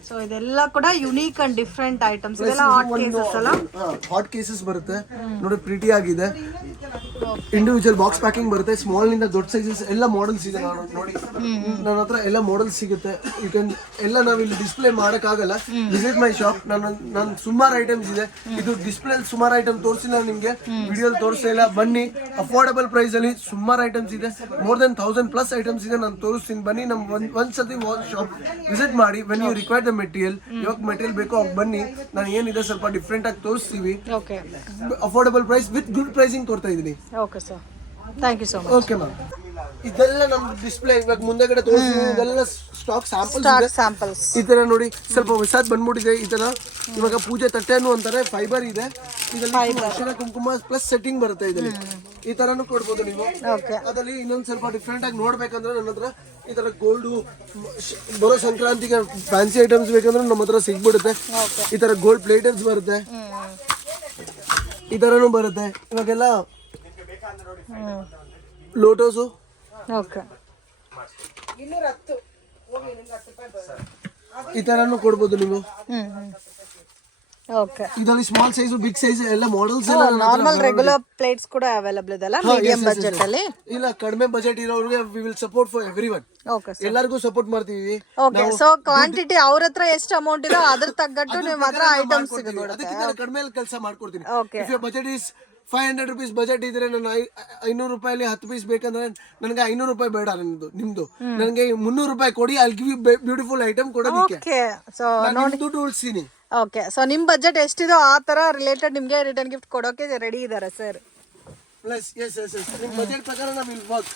ಸೊ ಇದೆಲ್ಲ ಕೂಡ ಯುನೀಕ್ ಅಂಡ್ ಡಿಫ್ರೆಂಟ್ ಐಟಮ್ಸ್. ಇದೆಲ್ಲ ಹಾಟ್ ಕೇಸಸ್ ಅಲ್ಲ? ಹಾಟ್ ಕೇಸಸ್ ಬರುತ್ತೆ ನೋಡಿ, ಪ್ರಿಟಿ ಆಗಿದೆ. ಇಂಡಿವಿಜುವಲ್ ಬಾಕ್ಸ್ ಪ್ಯಾಕಿಂಗ್ ಬರುತ್ತೆ. ಸ್ಮಾಲ್ ನಿಂದ ದೊಡ್ಡ ಸೈಜಸ್ ಎಲ್ಲ ಮಾಡೆಲ್ಸ್ ಇದೆ ನೋಡಿ. ನನ್ನ ಹತ್ರ ಎಲ್ಲ ಮಾಡೆಲ್ಸ್ ಸಿಗುತ್ತೆ. ಯು ಕ್ಯಾನ್ ಎಲ್ಲ ನಾವಿಲ್ಲಿ ಡಿಸ್ಪ್ಲೇ ಮಾಡೋಕ್ಕಾಗಲ್ಲ. ವಿಸಿಟ್ ಮೈ ಶಾಪ್. ನನ್ನ ಸುಮಾರು ಐಟಮ್ಸ್ ಇದೆ. ಇದು ಡಿಸ್ಪ್ಲೇ ಸುಮಾರು ಐಟಮ್ ತೋರಿಸಿಲ್ಲ ನಿಮ್ಗೆ, ವಿಡಿಯೋ ತೋರಿಸ್ತಾ ಇಲ್ಲ. ಬನ್ನಿ, ಅಫೋರ್ಡಬಲ್ ಪ್ರೈಸ್ ಅಲ್ಲಿ ಸುಮಾರು ಐಟಮ್ಸ್ ಇದೆ. ಮೋರ್ ದೆನ್ 1000+ ಐಟಮ್ಸ್ ಇದೆ. ನಾನು ತೋರಿಸ್ತೀನಿ, ಬನ್ನಿ. ನಮ್ ಒಂದ್ಸತಿ ಶಾಪ್ ವಿಸಿಟ್ ಮಾಡಿ. When you require the material, ಇವಾಗ ಮೆಟೀರಿಯಲ್ ಬೇಕೋ ಅವಾಗ ಬನ್ನಿ. ನಾನು ಏನಿದೆ ಸ್ವಲ್ಪ ಡಿಫ್ರೆಂಟ್ ಆಗಿ ತೋರಿಸ್ತೀವಿ. Affordable price with good pricing ಕೊಡ್ತಾ ಇದೀನಿ. Okay sir, thank you so much. Okay ma'am. ಇದೆಲ್ಲ ನಮ್ ಡಿಸ್ಪ್ಲೇ ಇವಾಗ ಮುಂದೆಗಡೆ ತೋರಿಸ್ತೀವಿ. ಇದೆಲ್ಲ ಸ್ಟಾಕ್ ಸ್ಯಾಂಪಲ್ಸ್. ಈ ತರ ನೋಡಿ, ಸ್ವಲ್ಪ ಹೊಸದ್ ಬಂದ್ಬಿಟ್ಟಿದೆ. ಈ ತರ ಇವಾಗ ಪೂಜೆ ತಟ್ಟೆನು ಅಂತಾರೆ, ಫೈಬರ್ ಇದೆ. ಇದರಲ್ಲಿ ಅರಿಶಿನ ಕುಂಕುಮ ಪ್ಲಸ್ ಸೆಟ್ಟಿಂಗ್ ಬರುತ್ತೆ. ಇದರಲ್ಲಿ ಈ ತರನು ಕೊಡ್ಬೋದು ನೀವು. ಅದರಲ್ಲಿ ಇನ್ನೊಂದ್ ಸ್ವಲ್ಪ ಡಿಫ್ರೆಂಟ್ ಆಗಿ ನೋಡ್ಬೇಕಂದ್ರೆ ನನ್ನ ಹತ್ರ ಈ ತರ ಗೋಲ್ಡ್ ಬರೋ ಸಂಕ್ರಾಂತಿಗೆ ಫ್ಯಾನ್ಸಿ ಐಟಮ್ಸ್ ಬೇಕಂದ್ರೆ ನಮ್ಮ ಹತ್ರ ಸಿಗ್ಬಿಡುತ್ತೆ. ಈ ತರ ಗೋಲ್ಡ್ ಪ್ಲೇಟರ್ಸ್ ಬರುತ್ತೆ, ಈ ತರನು ಬರುತ್ತೆ. ಇವಾಗೆಲ್ಲ ಲೋಟೋಸು ಈ ತರನು ಕೊಡ್ಬೋದು ನೀವು. ಇದರಲ್ಲಿ ಸ್ಮಾಲ್ ಸೈಜ್, ಬಿಗ್ ಸೈಜ್ ಎಲ್ಲ ಮಾಡೆಲ್ಸ್ ಎಲ್ಲ ನಾರ್ಮಲ್ ರೆಗ್ಯುಲರ್ ಪ್ಲೇಟ್ಸ್ ಕೂಡ ಅವೈಲೇಬಲ್ ಇದೆ ಅಲ್ಲ, ಮೀಡಿಯಂ ಬಜೆಟ್ ಅಲ್ಲಿ. ಇಲ್ಲ, ಕಡಿಮೆ ಬಜೆಟ್ ಇರೋರಿಗೆ we will support for everyone. ಎಲ್ಲರಿಗೂ ಸಪೋರ್ಟ್ ಮಾಡ್ತೀವಿ. ಓಕೆ, ಸೊ ಕ್ವಾಂಟಿಟಿ ಅವ್ರ ಹತ್ರ ಎಷ್ಟು ಅಮೌಂಟ್ ಇದೋ ಅದ್ರ ತగ్గಟ್ಟು ನಿಮ್ಮ ಹತ್ರ ಐಟಮ್ಸ್ ಸಿಗುತ್ತೆ. ಅದಕ್ಕಿಂತ ಕಡಿಮೆ ಕೆಲಸ ಮಾಡ್ಕೊಡ್ತೀನಿ. If your budget is 500 rupees budget ಇದ್ರೆ, ನನ್ನ 500 ರೂಪಾಯಲ್ಲಿ 10 ಪೀಸ್ ಬೇಕಂದ್ರೆ ನನಗೆ 500 ರೂಪಾಯಿ ಬೇಡ. ನಿಮ್ದು ನನಗೆ 300 ರೂಪಾಯಿ ಕೊಡಿ. I give you beautiful item ಕೊಡೋದಕ್ಕೆ. ದುಡ್ಡು ಉಳಿಸ್ತೀನಿ. ಓಕೆ, ಸೊ ನಿಮ್ ಬಜೆಟ್ ಎಷ್ಟಿದೋ ಆ ತರ ರಿಲೇಟೆಡ್ ನಿಮ್ಗೆ ರಿಟರ್ನ್ ಗಿಫ್ಟ್ ಕೊಡೋಕೆ ರೆಡಿ ಇದಾರೆ ಸರ್. ಪ್ಲಸ್ ಎಸ್ ನಿಮ್ ಬಜೆಟ್ ಪ್ರಕಾರ ನಾವು ಇಲ್ಲಿ ವರ್ಕ್,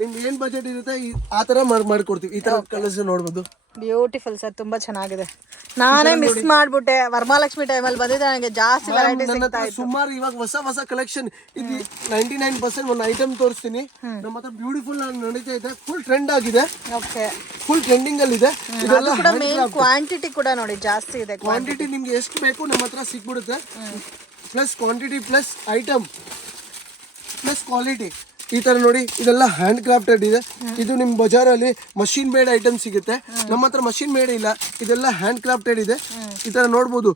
ನಿಮ್ಗೆ ಏನ್ ಬಜೆಟ್ ಇರುತ್ತೆ ಆ ತರ ಮಾಡ್ಕೊಡ್ತೀವಿ. ಈ ತರ ಕಲರ್ಸ್ ನೋಡ್ಬೋದು. ಬ್ಯೂಟಿಫುಲ್ ಸರ್, ತುಂಬಾ ಚೆನ್ನಾಗಿದೆ. ನಾನೇ ಮಿಸ್ ಮಾಡ್ಬಿಟ್ಟೆ, ವರಮಹಾಲಕ್ಷ್ಮಿ ಟೈಮಲ್ಲಿ ಬಂದಿದ್ದೆ, ನನಗೆ ಜಾಸ್ತಿ ವೆರೈಟಿ ಸಿಗ್ತಾ ಇತ್ತು. ಸುಮಾರು ಇವಾಗ ಹೊಸ ಕಲೆಕ್ಷನ್ ಇದು 99% ಒಂದು ಐಟಮ್ ತೋರಿಸ್ತೀನಿ. ನಮ್ಮ ಹತ್ರ ಬ್ಯೂಟಿಫುಲ್ ನಡೀತಾ ಇದೆ. ಫುಲ್ ಟ್ರೆಂಡ್ ಆಗಿದೆ. ಓಕೆ, ಫುಲ್ ಟ್ರೆಂಡಿಂಗ್ ಅಲ್ಲಿ ಇದೆ. ಇದೆಲ್ಲ ಕೂಡ ಮೇನ್ ಕ್ವಾಂಟಿಟಿ ಕೂಡ ನೋಡಿ ಜಾಸ್ತಿ ಇದೆ. ಕ್ವಾಂಟಿಟಿ ನಿಮ್ಗೆ ಎಷ್ಟು ಬೇಕು ನಮ್ಮ ಹತ್ರ ಸಿಗ್ಬಿಡುತ್ತೆ. Plus quantity plus item plus quality. ಈ ತರ ನೋಡಿ, ಇದೆಲ್ಲ ಹ್ಯಾಂಡ್ ಕ್ರಾಫ್ಟೆಡ್ ಇದೆ. ಇದು ನಿಮ್ ಬಜಾರಲ್ಲಿ ಮಷಿನ್ ಮೇಡ್ ಐಟಮ್ ಸಿಗುತ್ತೆ. ನಮ್ಮ ಹತ್ರ ಮಷಿನ್ ಮೇಡ್ ಇಲ್ಲ, ಇದೆಲ್ಲ ಹ್ಯಾಂಡ್ ಕ್ರಾಫ್ಟೆಡ್ ಇದೆ. ಈ ತರ ನೋಡ್ಬೋದು.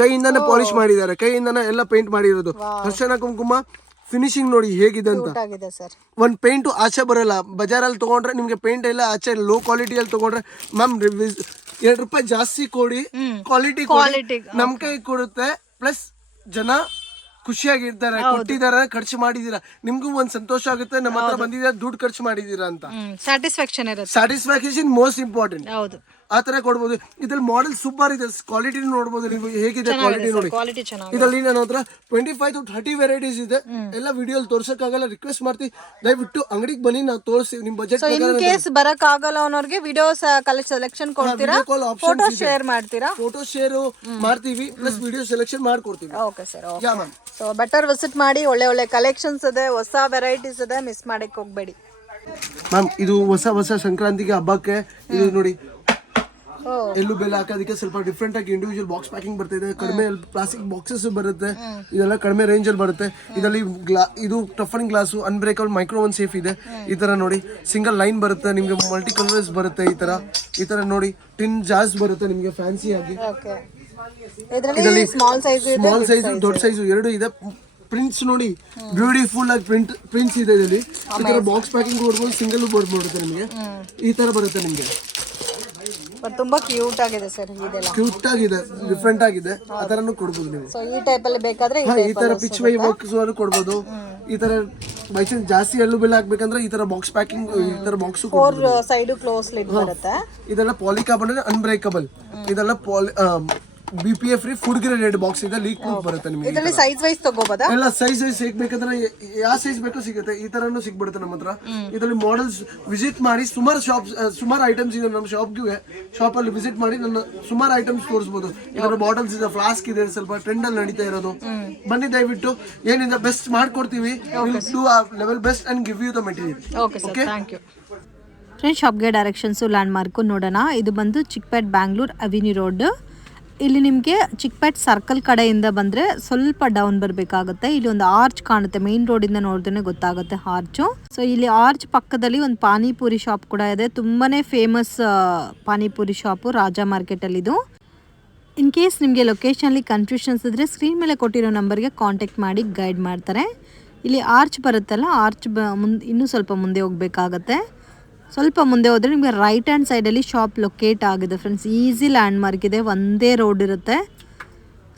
ಕೈಯಿಂದಾನೆ ಪಾಲಿಶ್ ಮಾಡಿದ್ದಾರೆ, ಕೈಯಿಂದಾನೆ ಎಲ್ಲ ಪೇಂಟ್ ಮಾಡಿರೋದು. ಅರ್ಶನ ಕುಂಕುಮ ಫಿನಿಶಿಂಗ್ ನೋಡಿ ಹೇಗಿದೆ ಅಂತ. ಆಗಿದೆ ಸರ್. ಒಂದು ಪೇಂಟು ಆಚೆ ಬರಲ್ಲ. ಬಜಾರಲ್ಲಿ ತೊಗೊಂಡ್ರೆ ನಿಮಗೆ ಪೇಂಟ್ ಎಲ್ಲ ಆಚೆ ಲೋ ಕ್ವಾಲಿಟಿಯಲ್ಲಿ ತೊಗೊಂಡ್ರೆ ಮ್ಯಾಮ್ ₹2 ಜಾಸ್ತಿ ಕೊಡಿ, ಕ್ವಾಲಿಟಿ ನಮ್ ಕೈ ಕೊಡುತ್ತೆ. ಪ್ಲಸ್ ಜನ ಖುಷಿಯಾಗಿರ್ತಾರೆ, ಕೊಟ್ಟಿದ್ದಾರೆ, ಖರ್ಚು ಮಾಡಿದೀರಾ, ನಿಮ್ಗೂ ಒಂದ್ ಸಂತೋಷ ಆಗುತ್ತೆ, ನಮ್ಮ ಹತ್ರ ಬಂದಿದ್ದೀರಾ, ದುಡ್ಡು ಖರ್ಚು ಮಾಡಿದೀರಾ ಅಂತ. ಸ್ಯಾಟಿಸ್ಫ್ಯಾಕ್ಷನ್ ಇರುತ್ತೆ. Satisfaction most important. ಹೌದು, ಆ ತರ ಕೊಡ್ಬೋದು. ಇದ್ರಲ್ಲಿ ಮಾಡೆಲ್ ಸೂಪರ್ ಇದೆ, ಕ್ವಾಲಿಟಿ ನೋಡ್ಬೋದು ನೀವು ಹೇಗಿದೆ ಕ್ವಾಲಿಟಿ ನೋಡಿ. ಇದರಲ್ಲಿ ನನ್ನ ಹತ್ರ 25 to 30 ವೆರೈಟೀಸ್ ಇದೆ. ಎಲ್ಲ ವಿಡಿಯೋಲಿ ತೋರ್ಸಕ್ಕಾಗಲ್ಲ, ರಿಕ್ವೆಸ್ಟ್ ಮಾಡ್ತೀವಿ ದಯವಿಟ್ಟು ಅಂಗಡಿಗೆ ಬನ್ನಿ, ನಾವು ತೋರಿಸ್ತೀವಿ ನಿಮ್ ಬಜೆಟ್. ಇನ್ ಕೇಸ್ ಬರಕ್ ಆಗಲ್ಲ ಅನ್ನೋರ್ಗೆ ವಿಡಿಯೋಸ್ ಸೆಲೆಕ್ಷನ್ ಕೊಡ್ತೀರಾ, ಫೋಟೋ ಶೇರ್ ಮಾಡ್ತೀರಾ? ಫೋಟೋ ಶೇರ್ ಮಾಡ್ತೀವಿ, ಪ್ಲಸ್ ವಿಡಿಯೋ ಸೆಲೆಕ್ಷನ್ ಮಾಡ್ಕೊಡ್ತೀವಿ. Okay sir. So better visit ಮಾಡಿ, ಒಳ್ಳೆ ಒಳ್ಳೆ ಕಲೆಕ್ಷನ್ಸ್ ಇದೆ, ಹೊಸ ವೆರೈಟೀಸ್ ಇದೆ, ಮಿಸ್ ಮಾಡಕ್ಕೆ ಹೋಗ್ಬೇಡಿ ಮ್ಯಾಮ್. ಇದು ಹೊಸ ಸಂಕ್ರಾಂತಿಗೆ ಹಬ್ಬಕ್ಕೆ ಇದು ನೋಡಿ, ಎಳ್ಳು ಬೆಲ್ಲ ಹಾಕೋದಕ್ಕೆ ಸ್ವಲ್ಪ ಡಿಫ್ರೆಂಟ್ ಆಗಿ ಇಂಡಿವಿಜುವಲ್ ಬಾಕ್ಸ್ ಪ್ಯಾಕಿಂಗ್ ಬರ್ತಿದೆ. ಕಡಿಮೆ ಪ್ಲಾಸ್ಟಿಕ್ ಬಾಕ್ಸಸ್ ಬರುತ್ತೆ, ಇದೆಲ್ಲ ಕಡಿಮೆ ರೇಂಜ್ ಅಲ್ಲಿ ಬರುತ್ತೆ. ಇದರಲ್ಲಿ ಇದು ಟಫನ್ ಗ್ಲಾಸು, ಅನ್ಬ್ರೇಕಬಲ್ ಮೈಕ್ರೋವನ್ ಸೇಫ್ ಇದೆ. ಈ ತರ ನೋಡಿ, ಸಿಂಗಲ್ ಲೈನ್ ಬರುತ್ತೆ ನಿಮ್ಗೆ, ಮಲ್ಟಿ ಕಲರ್ಸ್ ಬರುತ್ತೆ. ಈ ತರ ನೋಡಿ, ಟಿನ್ ಜಾಸ್ ಬರುತ್ತೆ ನಿಮ್ಗೆ ಫ್ಯಾನ್ಸಿ ಆಗಿ. ಇದರಲ್ಲಿ ಸ್ಮಾಲ್ ಸೈಜ್ ದೊಡ್ಡ ಸೈಜ್ ಎರಡು ಇದೆ. ಪ್ರಿಂಟ್ಸ್ ನೋಡಿ, ಬ್ಯೂಟಿಫುಲ್ ಆಗಿ ಪ್ರಿಂಟ್ಸ್ ಇದೆ ಇದರಲ್ಲಿ. ಈ ತರ ಬಾಕ್ಸ್ ಪ್ಯಾಕಿಂಗ್ ಕೊಡ್ಬೋದು, ಸಿಂಗಲ್ ಬೋರ್ಡ್ ಬರುತ್ತೆ ನಿಮಗೆ. ಈ ತರ ಬರುತ್ತೆ ನಿಮ್ಗೆ. ತುಂಬಾ ಕ್ಯೂಟ್ ಆಗಿದೆ ಸರ್, ಇದೆಲ್ಲ ಕ್ಯೂಟ್ ಆಗಿದೆ, ಡಿಫ್ರೆಂಟ್ ಆಗಿದೆ. ಆ ತರನು ಕೊಡ್ಬೋದು ನೀವು. ಸೊ ಈ ಟೈಪ್ ಅಲ್ಲಿ ಬೇಕಾದ್ರೆ ಈ ತರ ಪಿಚ್ ವೈ ವರ್ಕ್ಸ್ ಕೊಡ್ಬೋದು. ಈ ತರ ಬೈ ಚಾನ್ಸ್ ಜಾಸ್ತಿ ಎಳ್ಳು ಬೆಲ್ಲ ಹಾಕ್ಬೇಕಂದ್ರೆ ಈ ತರ ಬಾಕ್ಸ್ ಪ್ಯಾಕಿಂಗ್, ಈ ತರ ಬಾಕ್ಸ್ 4 ಸೈಡ್ ಕ್ಲೋಸ್ ಲಿಡ್ ಬರುತ್ತೆ. ಇದೆಲ್ಲ ಪಾಲಿಕಾರ್ಬನೇಟ್ ಅನ್ಬ್ರೇಕಬಲ್. ಇದೆಲ್ಲ BPA free food graded box ಇದೆ, ಲೀಕ್ ಪ್ರೂಫ್ ಬರುತ್ತೆ ನಿಮಗೆ. ಇದರಲ್ಲಿ ಸೈಜ್ ವೈಸ್ ತಗೋಬೋದಾ? ಎಲ್ಲ ಸೈಜ್ ಬೇಕಂದ್ರೆ ಯಾವ ಸೈಜ್ ಬೇಕೋ ಸಿಗುತ್ತೆ. ಈ ತರನು ಸಿಗ್ಬಿಡುತ್ತೆ ನಮ್ಮ ಹತ್ರ. ಇದರಲ್ಲಿ ಮಾಡೆಲ್ಸ್ ವಿಸಿಟ್ ಮಾಡಿ, ಸುಮಾರು ಐಟಮ್ಸ್ ಇದೆ ನಮ್ಮ ಶಾಪ್ ಅಲ್ಲಿ ವಿಸಿಟ್ ಮಾಡಿ ನನ್ನ ಸುಮಾರು ಐಟಮ್ಸ್ ತೋರಿಸಬಹುದು. ಇದರ ಬಾಟಲ್ಸ್ ಇದೆ, ಫ್ಲಾಸ್ಕ್ ಇದೆ, ಸ್ವಲ್ಪ ಟ್ರೆಂಡ್ ಅಲ್ಲಿ ನಡೀತಾ ಇರೋದು. ಬನ್ನಿ ದಯವಿಟ್ಟು, ಏನಿದೆ ಬೆಸ್ಟ್ ಮಾಡ್ಕೊಡ್ತೀವಿ. Level best and give you the material. Okay, thank you friends. ಶಾಪ್ಗೆ ಡೈರೆಕ್ಷನ್ಸು ಲ್ಯಾಂಡ್ ಮಾರ್ಕು ನೋಡೋಣ. ಇದು ಬಂದು ಚಿಕ್ಪೇಟ್ ಬ್ಯಾಂಗ್ಳೂರ್ ಅವಿನ್ಯೂ ರೋಡ್. ಇಲ್ಲಿ ನಿಮಗೆ ಚಿಕ್ಪೇಟ್ ಸರ್ಕಲ್ ಕಡೆಯಿಂದ ಬಂದರೆ ಸ್ವಲ್ಪ ಡೌನ್ ಬರಬೇಕಾಗುತ್ತೆ. ಇಲ್ಲಿ ಒಂದು ಆರ್ಚ್ ಕಾಣುತ್ತೆ, ಮೇನ್ ರೋಡಿಂದ ನೋಡಿದ್ರೆ ಗೊತ್ತಾಗುತ್ತೆ ಆರ್ಚು. ಸೊ ಇಲ್ಲಿ ಆರ್ಚ್ ಪಕ್ಕದಲ್ಲಿ ಒಂದು ಪಾನಿಪುರಿ ಶಾಪ್ ಕೂಡ ಇದೆ, ತುಂಬಾ ಫೇಮಸ್ ಪಾನಿಪುರಿ ಶಾಪು, ರಾಜಾ ಮಾರ್ಕೆಟಲ್ಲಿದು. ಇನ್ ಕೇಸ್ ನಿಮಗೆ ಲೊಕೇಶನಲ್ಲಿ ಕನ್ಫ್ಯೂಷನ್ಸ್ ಇದ್ದರೆ ಸ್ಕ್ರೀನ್ ಮೇಲೆ ಕೊಟ್ಟಿರೋ ನಂಬರ್ಗೆ ಕಾಂಟ್ಯಾಕ್ಟ್ ಮಾಡಿ ಗೈಡ್ ಮಾಡ್ತಾರೆ. ಇಲ್ಲಿ ಆರ್ಚ್ ಬರುತ್ತಲ್ಲ, ಆರ್ಚ್ ಇನ್ನೂ ಸ್ವಲ್ಪ ಮುಂದೆ ಹೋಗಬೇಕಾಗತ್ತೆ. ಸ್ವಲ್ಪ ಮುಂದೆ ಹೋದರೆ ನಿಮಗೆ ರೈಟ್ ಹ್ಯಾಂಡ್ ಸೈಡಲ್ಲಿ ಶಾಪ್ ಲೊಕೇಟ್ ಆಗಿದೆ ಫ್ರೆಂಡ್ಸ್. ಈಸಿ ಲ್ಯಾಂಡ್ ಮಾರ್ಕ್ ಇದೆ, ಒಂದೇ ರೋಡ್ ಇರುತ್ತೆ.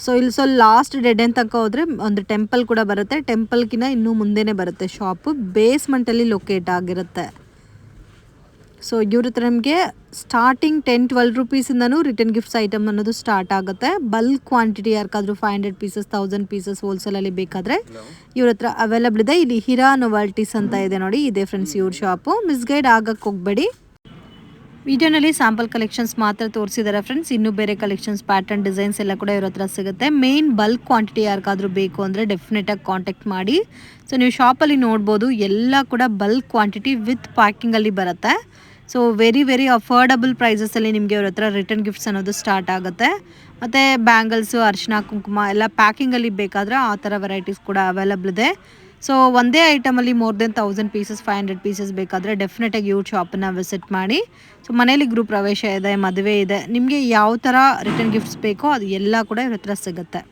ಸೊ ಇಲ್ಲಿ ಸ್ವಲ್ಪ ಲಾಸ್ಟ್ ಡೆಡ್ ಎಂಡ್ ತನಕ ಹೋದರೆ ಒಂದು ಟೆಂಪಲ್ ಕೂಡ ಬರುತ್ತೆ. ಟೆಂಪಲ್ಗಿನ್ನ ಇನ್ನೂ ಮುಂದೆನೇ ಬರುತ್ತೆ ಶಾಪು, ಬೇಸ್ಮೆಂಟಲ್ಲಿ ಲೊಕೇಟ್ ಆಗಿರುತ್ತೆ. ಸೊ ಇವ್ರ ಹತ್ರ ನಿಮಗೆ ಸ್ಟಾರ್ಟಿಂಗ್ 10-12 ರೂಪೀಸಿಂದನೂ ರಿಟರ್ನ್ ಗಿಫ್ಟ್ಸ್ ಐಟಮ್ ಅನ್ನೋದು ಸ್ಟಾರ್ಟ್ ಆಗುತ್ತೆ. ಬಲ್ಕ್ ಕ್ವಾಂಟಿಟಿ ಯಾರಿಗಾದ್ರೂ 500 ಪೀಸಸ್ 1000 ಪೀಸಸ್ ಹೋಲ್ಸೇಲಲ್ಲಿ ಬೇಕಾದರೆ ಇವ್ರ ಹತ್ರ ಅವೈಲಬಲ್ ಇದೆ. ಇಲ್ಲಿ ಹಿರಾ ನೋವಾಲ್ಟೀಸ್ ಅಂತ ಇದೆ ನೋಡಿ, ಇದೆ ಫ್ರೆಂಡ್ಸ್ ಇವ್ರ ಶಾಪು. ಮಿಸ್ಗೈಡ್ ಆಗಕ್ಕೆ ಹೋಗಬೇಡಿ. ವಿಡಿಯೋನಲ್ಲಿ ಸ್ಯಾಂಪಲ್ ಕಲೆಕ್ಷನ್ಸ್ ಮಾತ್ರ ತೋರಿಸಿದ್ದಾರೆ ಫ್ರೆಂಡ್ಸ್. ಇನ್ನೂ ಬೇರೆ ಕಲೆಕ್ಷನ್ಸ್, ಪ್ಯಾಟರ್ನ್, ಡಿಸೈನ್ಸ್ ಎಲ್ಲ ಕೂಡ ಇವ್ರ ಹತ್ರ ಸಿಗುತ್ತೆ. ಮೇನ್ ಬಲ್ಕ್ ಕ್ವಾಂಟಿಟಿ ಯಾರಿಗಾದ್ರೂ ಬೇಕು ಅಂದರೆ ಡೆಫಿನೆಟಾಗಿ ಕಾಂಟ್ಯಾಕ್ಟ್ ಮಾಡಿ. ಸೊ ನೀವು ಶಾಪಲ್ಲಿ ನೋಡ್ಬೋದು, ಎಲ್ಲ ಕೂಡ ಬಲ್ಕ್ ಕ್ವಾಂಟಿಟಿ ವಿತ್ ಪ್ಯಾಕಿಂಗಲ್ಲಿ ಬರುತ್ತೆ. ಸೊ ವೆರಿ ಅಫೋರ್ಡಬಲ್ ಪ್ರೈಸಸಲ್ಲಿ ನಿಮಗೆ ಅವ್ರ ಹತ್ರ ರಿಟರ್ನ್ ಗಿಫ್ಟ್ಸ್ ಅನ್ನೋದು ಸ್ಟಾರ್ಟ್ ಆಗುತ್ತೆ. ಮತ್ತು ಬ್ಯಾಂಗಲ್ಸು, ಅರಿಶಿನ ಕುಂಕುಮ ಎಲ್ಲ ಪ್ಯಾಕಿಂಗಲ್ಲಿ ಬೇಕಾದರೆ ಆ ಥರ ವೆರೈಟೀಸ್ ಕೂಡ ಅವೈಲಬಲ್ ಇದೆ. ಸೊ ಒಂದೇ ಐಟಮಲ್ಲಿ ಮೋರ್ ದೆನ್ 1000 ಪೀಸಸ್ 500 ಪೀಸಸ್ ಬೇಕಾದರೆ ಡೆಫಿನೆಟಾಗಿ ಇವ್ರ ಶಾಪನ್ನು ವಿಸಿಟ್ ಮಾಡಿ. ಸೊ ಮನೇಲಿ ಗೃಹ ಪ್ರವೇಶ ಇದೆ, ಮದುವೆ ಇದೆ, ನಿಮಗೆ ಯಾವ ಥರ ರಿಟರ್ನ್ ಗಿಫ್ಟ್ಸ್ ಬೇಕೋ ಅದು ಎಲ್ಲ ಕೂಡ ಇವ್ರ ಹತ್ರ ಸಿಗುತ್ತೆ.